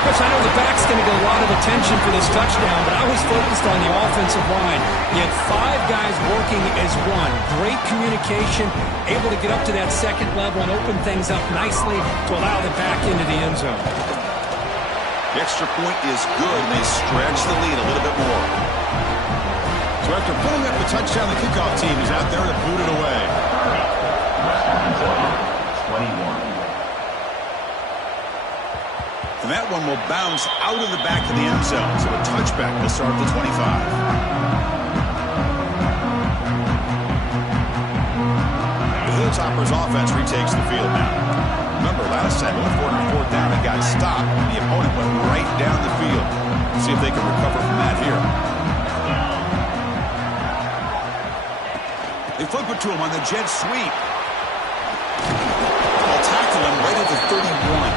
Chris, I know the back's going to get a lot of attention for this touchdown, but I was focused on the offensive line. You had 5 guys working as one. Great communication, able to get up to that second level and open things up nicely to allow the back into the end zone. The extra point is good, and they stretch the lead a little bit more. So after pulling up the touchdown, the kickoff team is out there to boot it away. 21. And that one will bounce out of the back of the end zone. So a touchback will start at the 25. The Hilltoppers offense retakes the field now. Remember, last time going for it on fourth down, it got stopped. The opponent went right down the field. See if they can recover from that here. They flip it to him on the jet sweep. They'll tackle him right at the 31.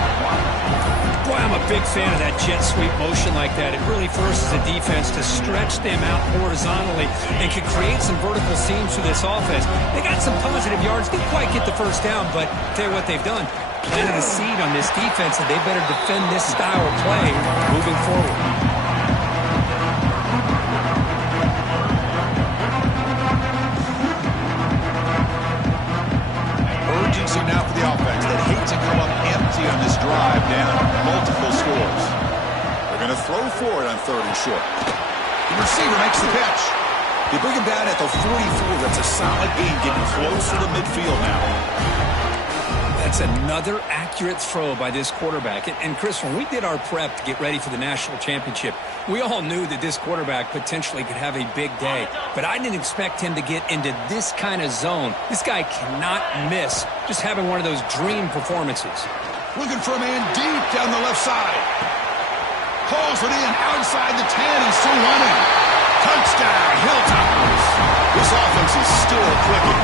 Boy, I'm a big fan of that jet sweep motion like that. It really forces the defense to stretch them out horizontally and can create some vertical seams for this offense. They got some positive yards. Didn't quite get the first down, but tell you what they've done. Planted a seed on this defense, and they better defend this style of play moving forward. Urgency now for the offense. They'd hate to come up empty on this drive down multiple scores. They're going to throw for it on third and short. The receiver makes the catch. They bring him down at the 44. That's a solid gain, getting closer to midfield now. That's another accurate throw by this quarterback. And Chris, when we did our prep to get ready for the national championship, we all knew that this quarterback potentially could have a big day. But I didn't expect him to get into this kind of zone. This guy cannot miss just having one of those dream performances. Looking for a man deep down the left side. Pulls it in outside the 10 and still running. Touchdown, Hilltoppers. This offense is still clicking.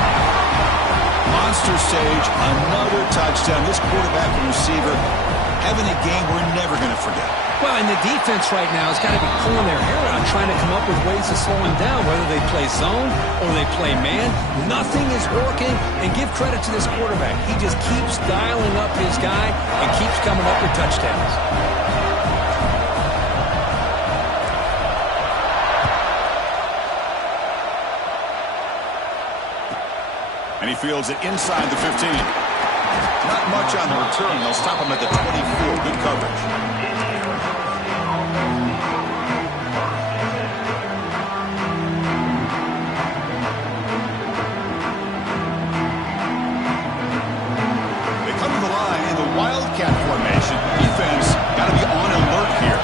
Monster stage, another touchdown. This quarterback and receiver having a game we're never going to forget. Well, and the defense right now has got to be pulling their hair out, trying to come up with ways to slow him down, whether they play zone or they play man. Nothing is working, and give credit to this quarterback. He just keeps dialing up his guy and keeps coming up with touchdowns. And he fields it inside the 15. Not much on the return. They'll stop him at the 24. Good coverage. They come to the line in the Wildcat formation. Defense got to be on alert here.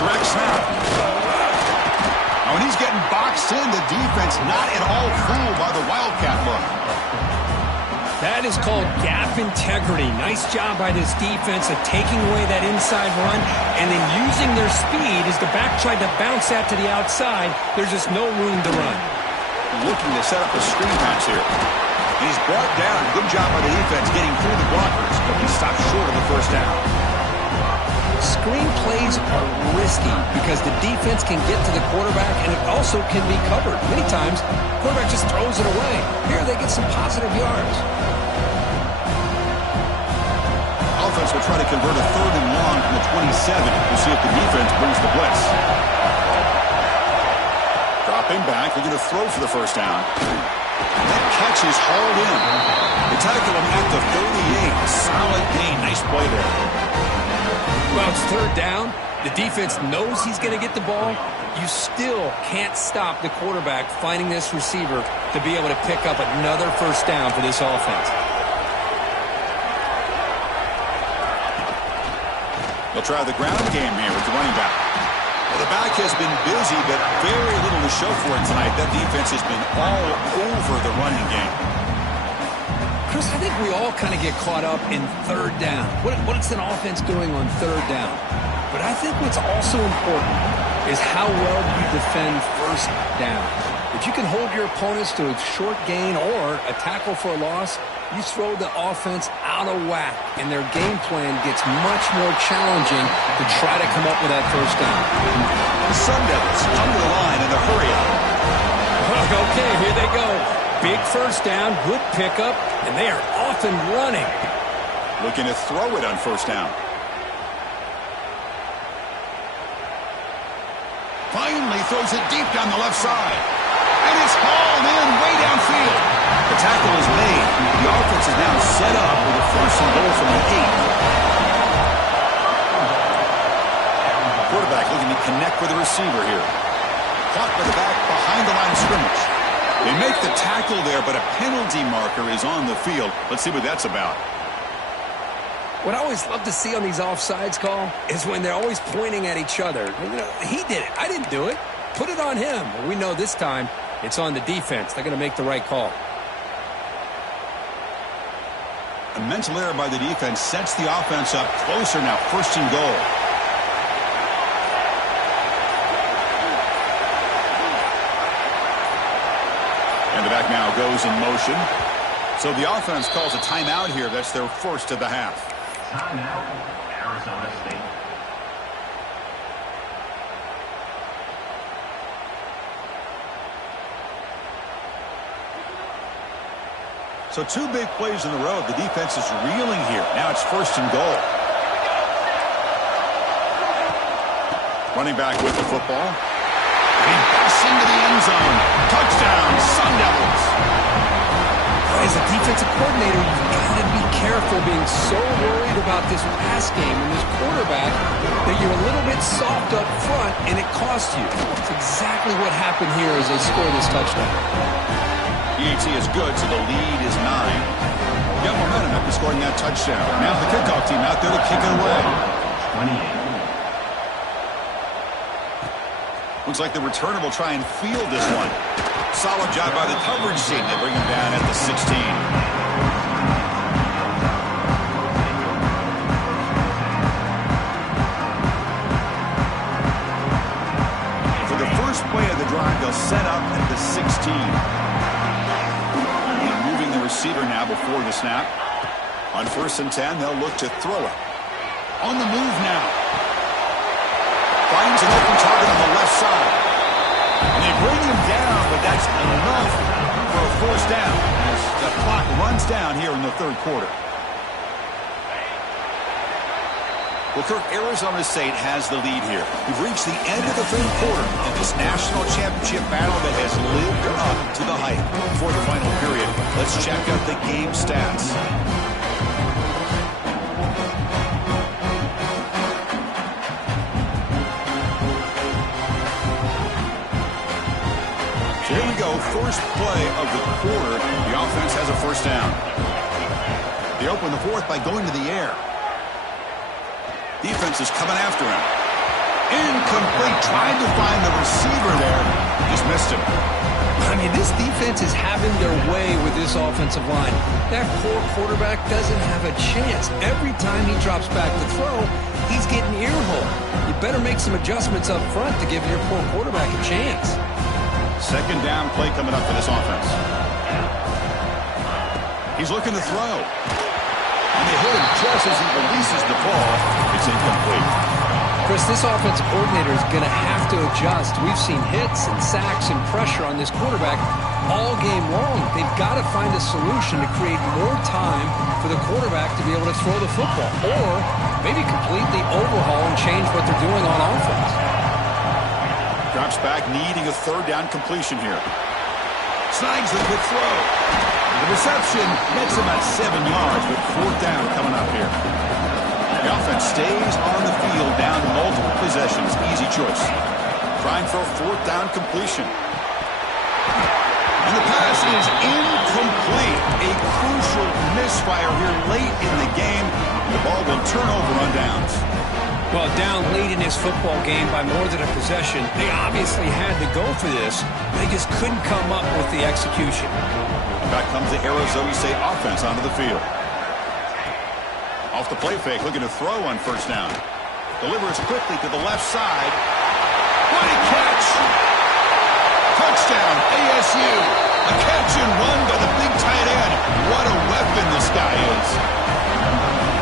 Direct snap. When he's getting boxed in, the defense not at all fooled by the Wildcat look. That is called gap integrity. Nice job by this defense of taking away that inside run and then using their speed as the back tried to bounce that to the outside. There's just no room to run. Looking to set up a screen pass here. And he's brought down. Good job by the defense getting through the blockers, but he stopped short of the first down. Screen plays are risky because the defense can get to the quarterback and it also can be covered. Many times, the quarterback just throws it away. Here they get some positive yards. Offense will try to convert a third and long from the 27. We'll see if the defense brings the blitz. Dropping back, they're going to throw for the first down. That catch is hauled in. They tackle him at the 38. Solid gain. Nice play there. Well, it's third down. The defense knows he's going to get the ball. You still can't stop the quarterback finding this receiver to be able to pick up another first down for this offense. They'll try the ground game here with the running back. Well, the back has been busy, but very little to show for it tonight. That defense has been all over the running game. Chris, I think we all kind of get caught up in third down. What's an offense doing on third down? But I think what's also important is how well you defend first down. If you can hold your opponents to a short gain or a tackle for a loss, you throw the offense out of whack, and their game plan gets much more challenging to try to come up with that first down. The Sun Devils come to the line in a hurry up. Okay, here they go. Big first down, good pickup, and they are off and running. Looking to throw it on first down. Finally throws it deep down the left side. And it's hauled in way downfield. The tackle is made. The offense is now set up with a first and goal from the 8. Quarterback looking to connect with the receiver here. Caught by the back behind the line of scrimmage. They make the tackle there, but a penalty marker is on the field. Let's see what that's about. What I always love to see on these offsides call is when they're always pointing at each other. You know, he did it. I didn't do it. Put it on him. Well, we know this time it's on the defense. They're going to make the right call. A mental error by the defense sets the offense up closer now. First and goal. And the back now goes in motion. So the offense calls a timeout here. That's their first of the half. Timeout, Arizona State. So 2 big plays in a row. The defense is reeling here. Now it's first and goal. Running back with the football. He busts into the end zone. Touchdown, Sun Devils. As a defensive coordinator, you've got to be careful being so worried about this pass game and this quarterback that you're a little bit soft up front and it costs you. It's exactly what happened here as they score this touchdown. EAT is good, so the lead is 9. Got momentum after scoring that touchdown. Now the kickoff team out there to kick it away. 28. Looks like the returner will try and field this one. Solid job by the coverage team. They bring him down at the 16. For the first play of the drive, they'll set up at the 16. And moving the receiver now before the snap. On first and 10, they'll look to throw it. On the move now. Finds an open target on the left side. And they bring him down, but that's enough for a force down as the clock runs down here in the third quarter. Well, Kirk, Arizona State has the lead here. We've reached the end of the third quarter in this national championship battle that has lived up to the hype. For the final period, let's check out the game stats. Here we go, first play of the quarter. The offense has a first down. They open the fourth by going to the air. Defense is coming after him. Incomplete, trying to find the receiver there. Just missed him. I mean, this defense is having their way with this offensive line. That poor quarterback doesn't have a chance. Every time he drops back to throw, he's getting earholed. You better make some adjustments up front to give your poor quarterback a chance. Second down play coming up for this offense. He's looking to throw. And they hit him just as he releases the ball. It's incomplete. Chris, this offensive coordinator is going to have to adjust. We've seen hits and sacks and pressure on this quarterback all game long. They've got to find a solution to create more time for the quarterback to be able to throw the football. Or maybe completely overhaul and change what they're doing on offense. Drops back, needing a third down completion here. Snags the good throw. The reception makes him at 7 yards, with fourth down coming up here. The offense stays on the field, down multiple possessions. Easy choice. Trying for a fourth down completion. And the pass is incomplete. A crucial misfire here late in the game. The ball will turn over on downs. Well, down late in this football game by more than a possession, they obviously had to go for this. They just couldn't come up with the execution. Back comes the Arizona State offense onto the field. Off the play fake, looking to throw on first down. Delivers quickly to the left side. What a catch! Touchdown, ASU. A catch and run by the big tight end. What a weapon this guy is.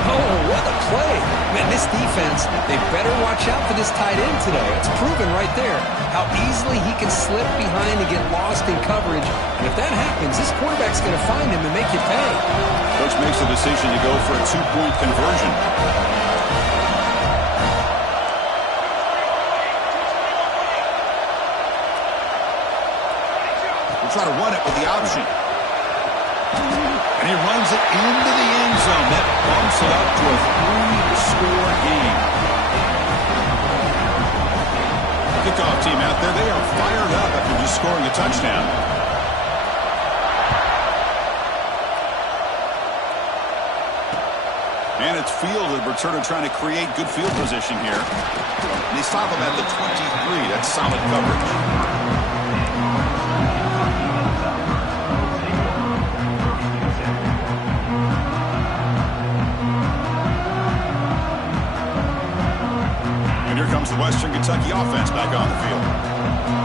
Oh, what a play. Man, this defense, they better watch out for this tight end today. It's proven right there how easily he can slip behind and get lost in coverage. And if that happens, this quarterback's going to find him and make you pay. Coach makes the decision to go for a two-point conversion. We'll try to run it with the option. And he runs it into the end zone. That bumps it up to a 3-score game. Kickoff team out there, they are fired up after just scoring a touchdown. And it's fielded. Returner trying to create good field position here. And they stop him at the 23. That's solid coverage. Here comes the Western Kentucky offense back on the field.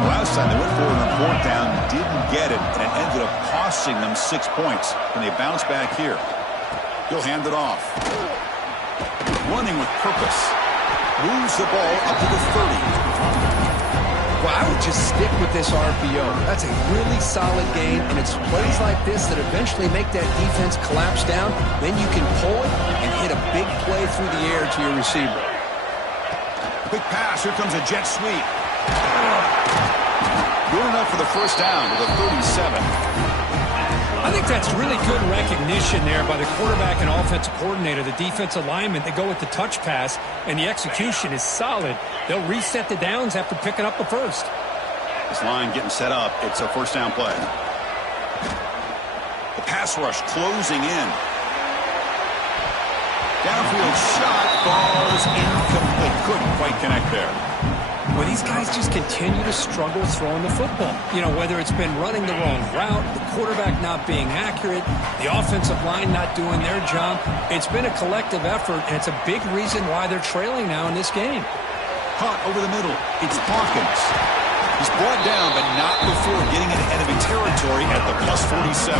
Last time they went for an fourth down, didn't get it, and it ended up costing them 6 points. And they bounce back here. He'll hand it off. Running with purpose. Moves the ball up to the 30. Well, I would just stick with this RPO. That's a really solid game, and it's plays like this that eventually make that defense collapse down. Then you can pull it and hit a big play through the air to your receiver. Quick pass. Here comes a jet sweep. Good enough for the first down with a 37. I think that's really good recognition there by the quarterback and offensive coordinator. The defensive lineman, they go with the touch pass, and the execution is solid. They'll reset the downs after picking up the first. This line getting set up. It's a first down play. The pass rush closing in. Downfield shot falls incomplete. Couldn't quite connect there. Well, these guys just continue to struggle throwing the football. You know, whether it's been running the wrong route, the quarterback not being accurate, the offensive line not doing their job. It's been a collective effort, and it's a big reason why they're trailing now in this game. Caught over the middle. It's Hawkins. He's brought down, but not before getting in enemy territory at the plus 47.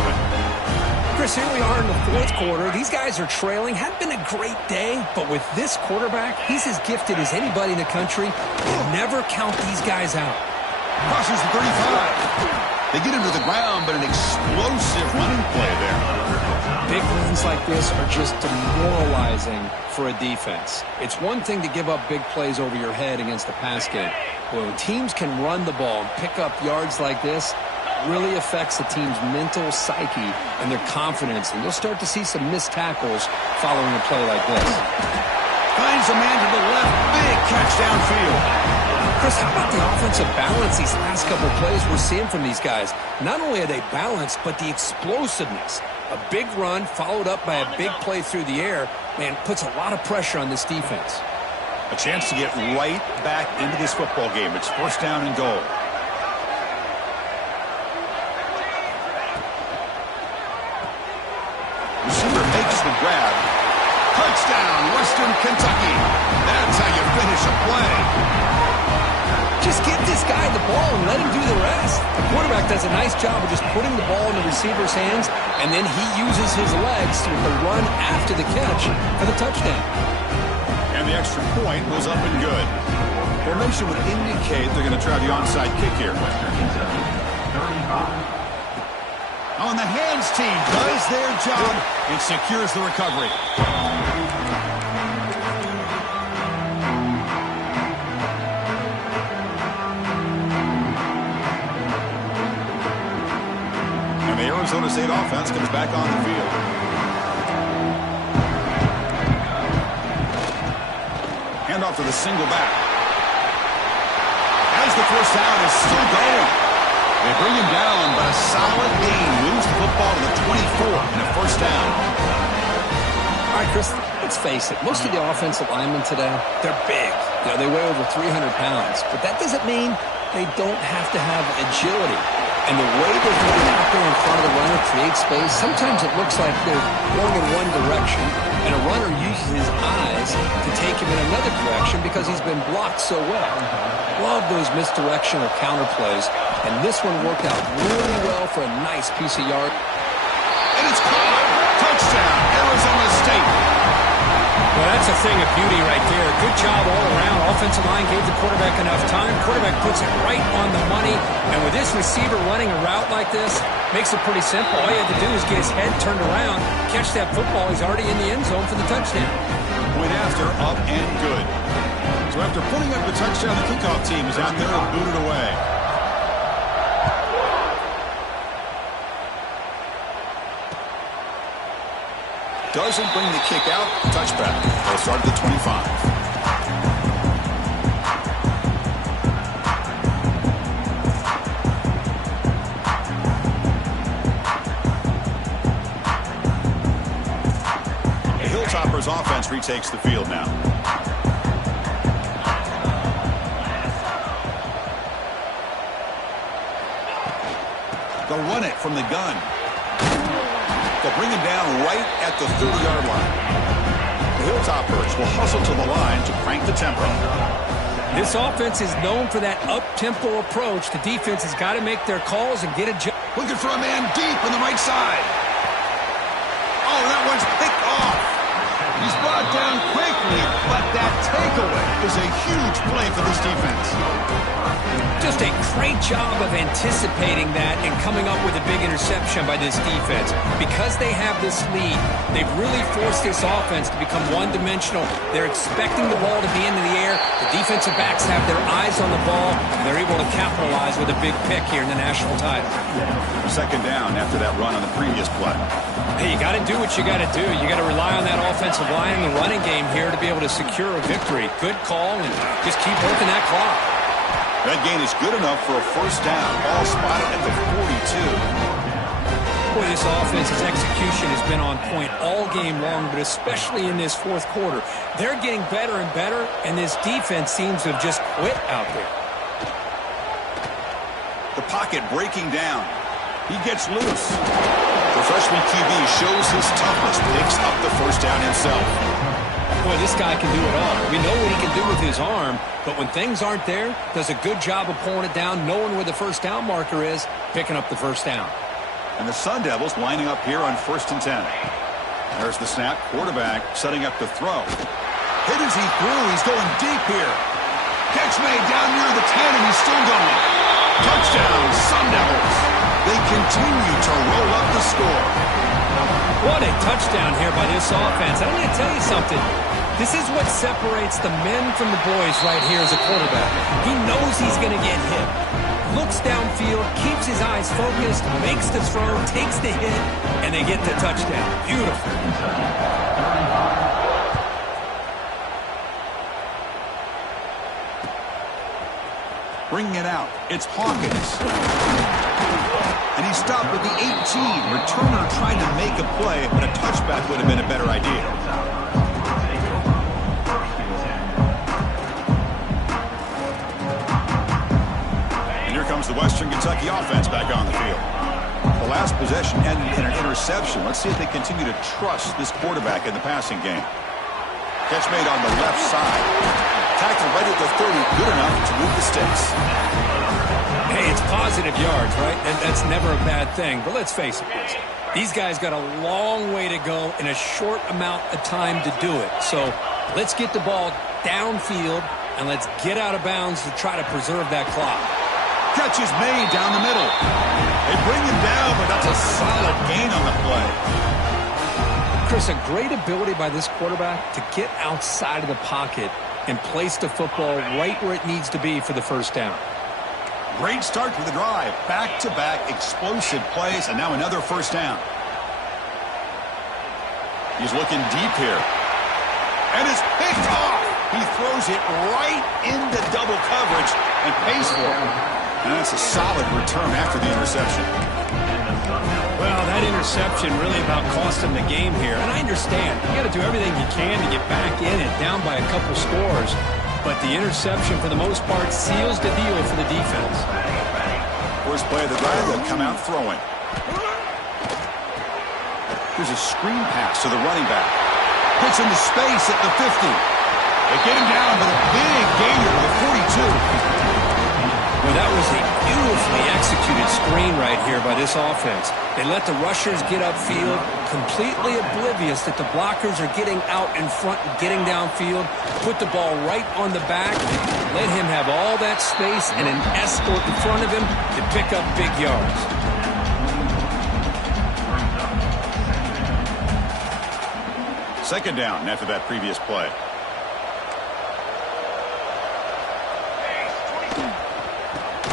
Chris, here we are in the fourth quarter. These guys are trailing. Hadn't been a great day, but with this quarterback, he's as gifted as anybody in the country. You never count these guys out. Crosses the 35. They get him to the ground, but an explosive running play there. Big runs like this are just demoralizing for a defense. It's one thing to give up big plays over your head against the pass game. But when teams can run the ball and pick up yards like this, really affects the team's mental psyche and their confidence, and you'll start to see some missed tackles following a play like this. Finds a man to the left, big catch downfield. Chris, how about the offensive balance these last couple plays we're seeing from these guys? Not only are they balanced, but the explosiveness. A big run followed up by a big play through the air, man, puts a lot of pressure on this defense. A chance to get right back into this football game. It's first down and goal. Receiver makes the grab. Touchdown, Western Kentucky. That's how you finish a play. Just give this guy the ball and let him do the rest. The quarterback does a nice job of just putting the ball in the receiver's hands, and then he uses his legs with the run after the catch for the touchdown. And the extra point goes up and good. Formation would indicate they're going to try the onside kick here. Western Kentucky, 35. On the hands team does their job and secures the recovery. And the Arizona State offense comes back on the field. Hand off to the single back. As the first down is still going. They bring him down, but a solid gain moves the football to the 24 and a first down. All All right, Chris, let's face it. Most of the offensive linemen today, they're big. They weigh over 300 pounds. But that doesn't mean they don't have to have agility. And the way they can get out there in front of the runner, create space, sometimes it looks like they're going in one direction, and a runner uses his eyes to take him in another direction because he's been blocked so well. Love those misdirectional counter plays, and this one worked out really well for a nice piece of yard. And it's caught. Touchdown, Arizona State. Well, that's a thing of beauty right there. Good job all around. Offensive line gave the quarterback enough time. Quarterback puts it right on the money. And with this receiver running a route like this, makes it pretty simple. All you have to do is get his head turned around, catch that football. He's already in the end zone for the touchdown. Point after, up and good. So after putting up the touchdown, the kickoff team is out there and booted away. Doesn't bring the kick out. Touchback. They'll start at the 25. The Hilltoppers offense retakes the field now. They'll run it from the gun. They'll bring him down right at the 30-yard line. The Hilltoppers will hustle to the line to crank the tempo. This offense is known for that up-tempo approach. The defense has got to make their calls and get a job. Looking for a man deep on the right side. Oh, that one's picked off. He's brought down quickly, but that takeaway is a huge play for this defense. Just a great job of anticipating that and coming up with a big interception by this defense. Because they have this lead, they've really forced this offense to become one-dimensional. They're expecting the ball to be into the air. The defensive backs have their eyes on the ball, and they're able to capitalize with a big pick here in the national title. Second down after that run on the previous play. Hey, you got to do what you got to do. You got to rely on that offensive line and the running game here to be able to secure a victory. Good call, and just keep working that clock. That gain is good enough for a first down. Ball spotted at the 42. Boy, this offense's execution has been on point all game long, but especially in this fourth quarter. They're getting better and better, and this defense seems to have just quit out there. The pocket breaking down. He gets loose. The freshman QB shows his toughness, picks up the first down himself. Boy, this guy can do it all. We know what he can do with his arm, but when things aren't there, does a good job of pulling it down, knowing where the first down marker is, picking up the first down. And the Sun Devils lining up here on 1st and 10. There's the snap. Quarterback setting up the throw. Hit as he threw. He's going deep here. Catch made down near the 10, and he's still going. Touchdown, Sun Devils. They continue to roll up the score. What a touchdown here by this offense. I'm going to tell you something. This is what separates the men from the boys right here as a quarterback. He knows he's going to get hit. Looks downfield, keeps his eyes focused, makes the throw, takes the hit, and they get the touchdown. Beautiful. Bringing it out. It's Hawkins. And he stopped with the 18. Returner trying to make a play, but a touchback would have been a better idea. And here comes the Western Kentucky offense back on the field. The last possession ended in an interception. Let's see if they continue to trust this quarterback in the passing game. Catch made on the left side. Tackled right at the 30. Good enough to move the sticks. Hey, it's positive yards, right? And that's never a bad thing. But let's face it, Chris. These guys got a long way to go in a short amount of time to do it. So let's get the ball downfield, and let's get out of bounds to try to preserve that clock. Catch is made down the middle. They bring him down, but that's a solid gain on the play. Chris, a great ability by this quarterback to get outside of the pocket and place the football right where it needs to be for the first down. Great start to the drive. Back-to-back explosive plays, and now another first down. He's looking deep here. And it's picked off. He throws it right into double coverage and pays for it. And that's a solid return after the interception. Well, that interception really about cost him the game here. And I understand. You got to do everything you can to get back in it, down by a couple scores. But the interception, for the most part, seals the deal for the defense. First play of the drive, they'll come out throwing. Here's a screen pass to the running back. Gets into space at the 50. They get him down, but a big gainer to the 42. Well, that was a beautifully executed screen right here by this offense. They let the rushers get upfield, completely oblivious that the blockers are getting out in front and getting downfield, put the ball right on the back, let him have all that space and an escort in front of him to pick up big yards. Second down after that previous play.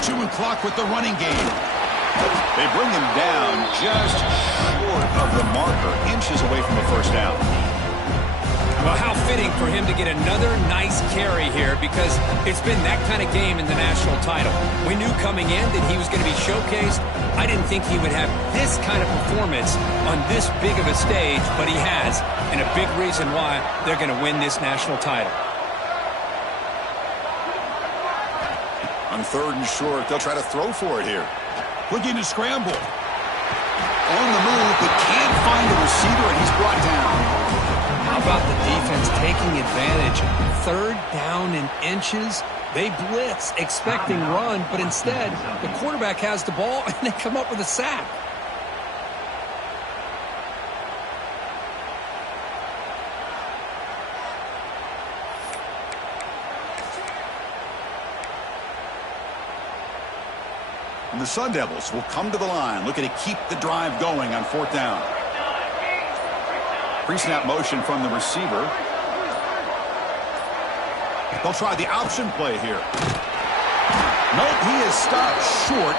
Chewing clock with the running game. They bring him down just short of the marker, inches away from the first down. Well, how fitting for him to get another nice carry here, because it's been that kind of game in the national title. We knew coming in that he was going to be showcased. I didn't think he would have this kind of performance on this big of a stage, but he has, and a big reason why they're going to win this national title. On third and short, they'll try to throw for it here. Looking to scramble. On the move, but can't find a receiver, and he's brought down. How about the defense taking advantage? Third down in inches. They blitz, expecting run, but instead, the quarterback has the ball, and they come up with a sack. And the Sun Devils will come to the line, looking to keep the drive going on fourth down. Pre-snap motion from the receiver. They'll try the option play here. Nope, he is stopped short.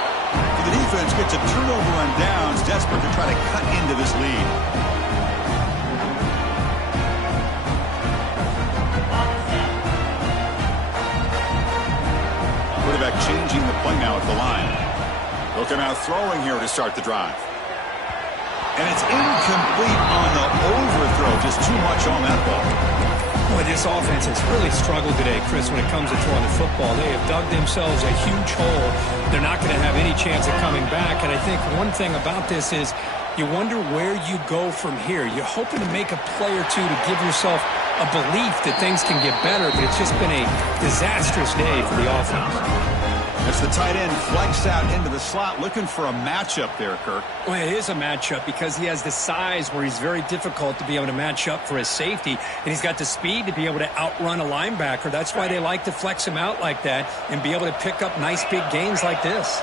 The defense gets a turnover on downs, desperate to try to cut into this lead. Quarterback changing the play now at the line. They'll come out throwing here to start the drive. And it's incomplete on the overthrow. Just too much on that ball. Boy, this offense has really struggled today, Chris, when it comes to throwing the football. They have dug themselves a huge hole. They're not going to have any chance of coming back. And I think one thing about this is you wonder where you go from here. You're hoping to make a play or two to give yourself a belief that things can get better, but it's just been a disastrous day for the offense. That's the tight end flex out into the slot, looking for a matchup there, Kirk. Well, it is a matchup because he has the size where he's very difficult to be able to match up for his safety, and he's got the speed to be able to outrun a linebacker. That's why they like to flex him out like that and be able to pick up nice big gains like this.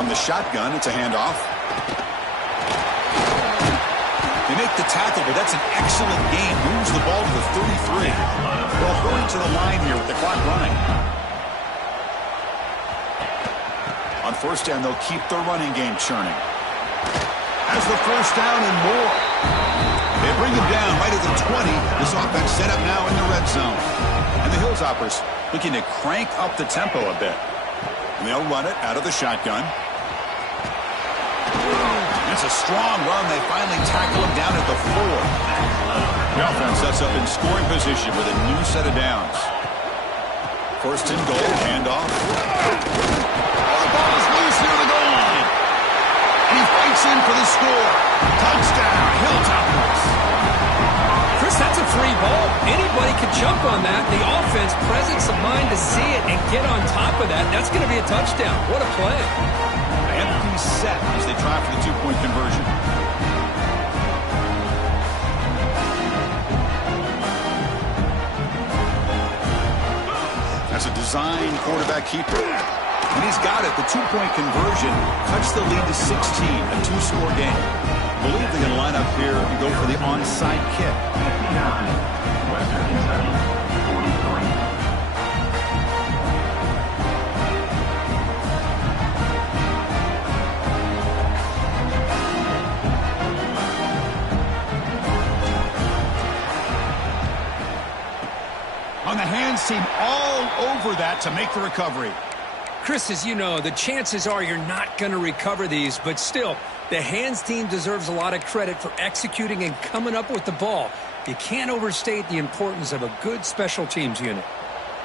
On the shotgun, it's a handoff. They make the tackle, but that's an excellent gain. Moves the ball to the 33. They'll hurry to the line here with the clock running. On first down, they'll keep the running game churning. Has the first down and more. They bring him down right at the 20. This offense set up now in the red zone. And the Hilltoppers looking to crank up the tempo a bit. And they'll run it out of the shotgun. It's a strong run. They finally tackle him down at the 4. The offense sets up in scoring position with a new set of downs. First and goal, handoff. Oh, the ball is loose near the goal line. And he fights in for the score. Touchdown, Hilltoppers. Chris, that's a free ball. Anybody could jump on that. The offense, presence of mind to see it and get on top of that. That's going to be a touchdown. What a play. Empty set as they try for the two-point conversion. That's a design quarterback keeper. And he's got it. The two-point conversion cuts the lead to 16, a two-score game. I believe they're going to line up here and go for the onside kick. Western Kentucky, 43. On the hands team all over that to make the recovery. Chris, as you know, the chances are you're not going to recover these, but still, the hands team deserves a lot of credit for executing and coming up with the ball. You can't overstate the importance of a good special teams unit.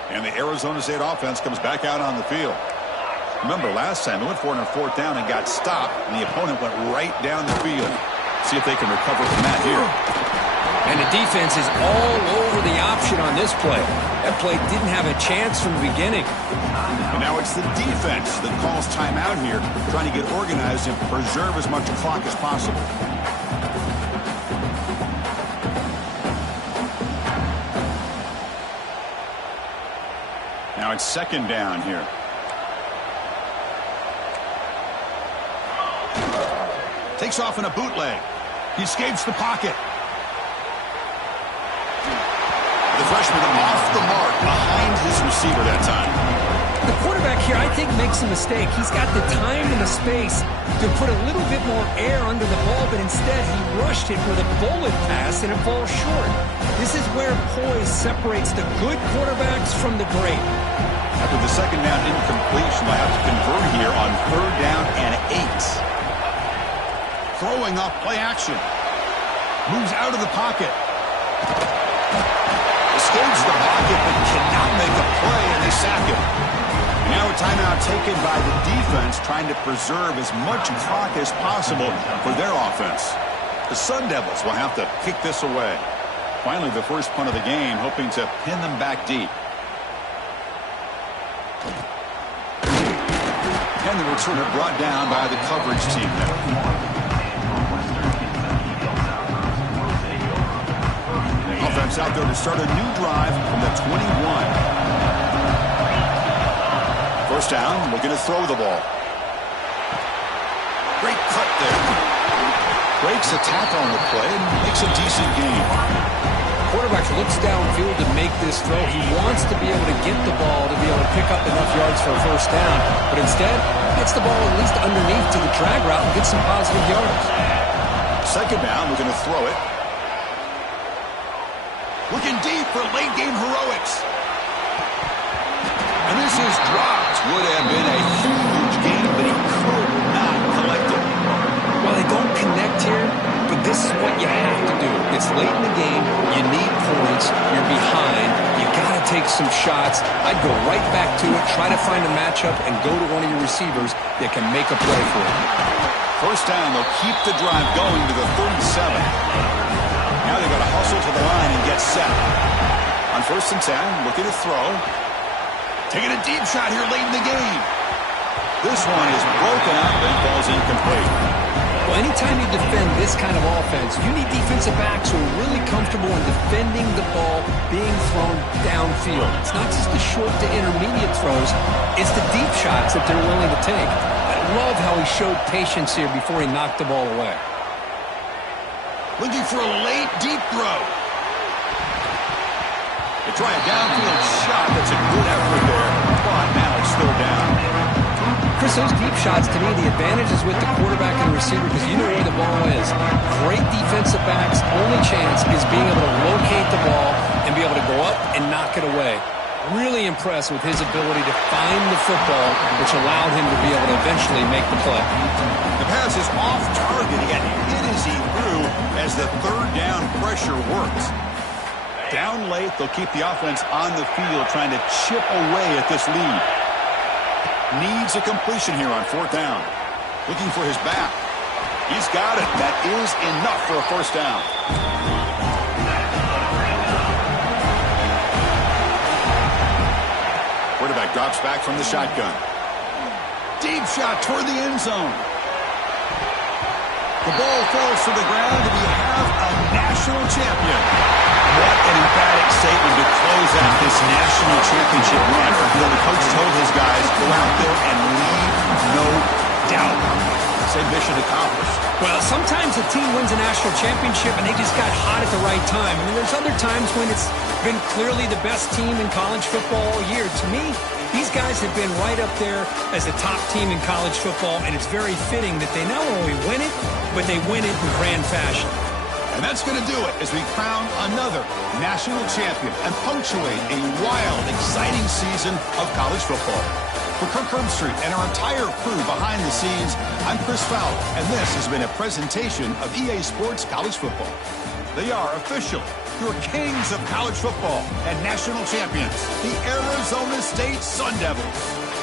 And the Arizona State offense comes back out on the field. Remember, last time they went for it on 4th down and got stopped, and the opponent went right down the field. See if they can recover from that here. And the defense is all over the option on this play. That play didn't have a chance from the beginning. And now it's the defense that calls timeout here, trying to get organized and preserve as much clock as possible. Now it's 2nd down here. Takes off in a bootleg. He escapes the pocket. The freshman off the mark behind his receiver that time. The quarterback here, I think, makes a mistake. He's got the time and the space to put a little bit more air under the ball, but instead he rushed it with a bullet pass and it falls short. This is where poise separates the good quarterbacks from the great. After the 2nd down incompletion, they'll have to convert here on 3rd down and 8. Throwing off play action. Moves out of the pocket. Escapes the pocket but cannot make a play, and they sack him. Now a timeout taken by the defense, trying to preserve as much clock as possible for their offense. The Sun Devils will have to kick this away. Finally, the first punt of the game, hoping to pin them back deep. And the returner brought down by the coverage team there. Offense out there to start a new drive from the 21. 1st down, looking to throw the ball. Great cut there. Breaks a tackle on the play and makes a decent gain. Quarterback looks downfield to make this throw. He wants to be able to get the ball to be able to pick up enough yards for a 1st down, but instead gets the ball at least underneath to the drag route and gets some positive yards. 2nd down, looking to throw it. Looking deep for late game heroics. And this is dropped. Would have been a huge game, but he could not collect it. Well, they don't connect here, but this is what you have to do. It's late in the game. You need points. You're behind. You got to take some shots. I'd go right back to it, try to find a matchup, and go to one of your receivers that can make a play for you. 1st down, they'll keep the drive going to the 37. Now they've got to hustle to the line and get set. On 1st and 10, looking to throw. Taking a deep shot here late in the game. This one is broken up and falls incomplete. Well, anytime you defend this kind of offense, you need defensive backs who are really comfortable in defending the ball being thrown downfield. It's not just the short to intermediate throws. It's the deep shots that they're willing to take. I love how he showed patience here before he knocked the ball away. Looking for a late, deep throw. They try a downfield shot. That's a good effort there, but now it's still down. Chris, those deep shots, to me, the advantage is with the quarterback and receiver because you know where the ball is. Great defensive backs, only chance is being able to locate the ball and be able to go up and knock it away. Really impressed with his ability to find the football, which allowed him to be able to eventually make the play. The pass is off target. He got hit as he threw as the 3rd down pressure works. Down late, they'll keep the offense on the field trying to chip away at this lead. Needs a completion here on 4th down. Looking for his back. He's got it. That is enough for a 1st down. Quarterback drops back from the shotgun. Deep shot toward the end zone. The ball falls to the ground, and we have a national champion. What an emphatic statement to close out this national championship run. The coach told his guys, go out there and leave no doubt. Say mission accomplished. Well, sometimes a team wins a national championship and they just got hot at the right time. I mean, there's other times when it's been clearly the best team in college football all year. To me, these guys have been right up there as the top team in college football, and it's very fitting that they not only win it, but they win it in grand fashion. And that's going to do it as we crown another national champion and punctuate a wild, exciting season of college football. For Kirk Herbstreit and our entire crew behind the scenes, I'm Chris Fowler, and this has been a presentation of EA Sports College Football. They are official, your kings of college football and national champions, the Arizona State Sun Devils.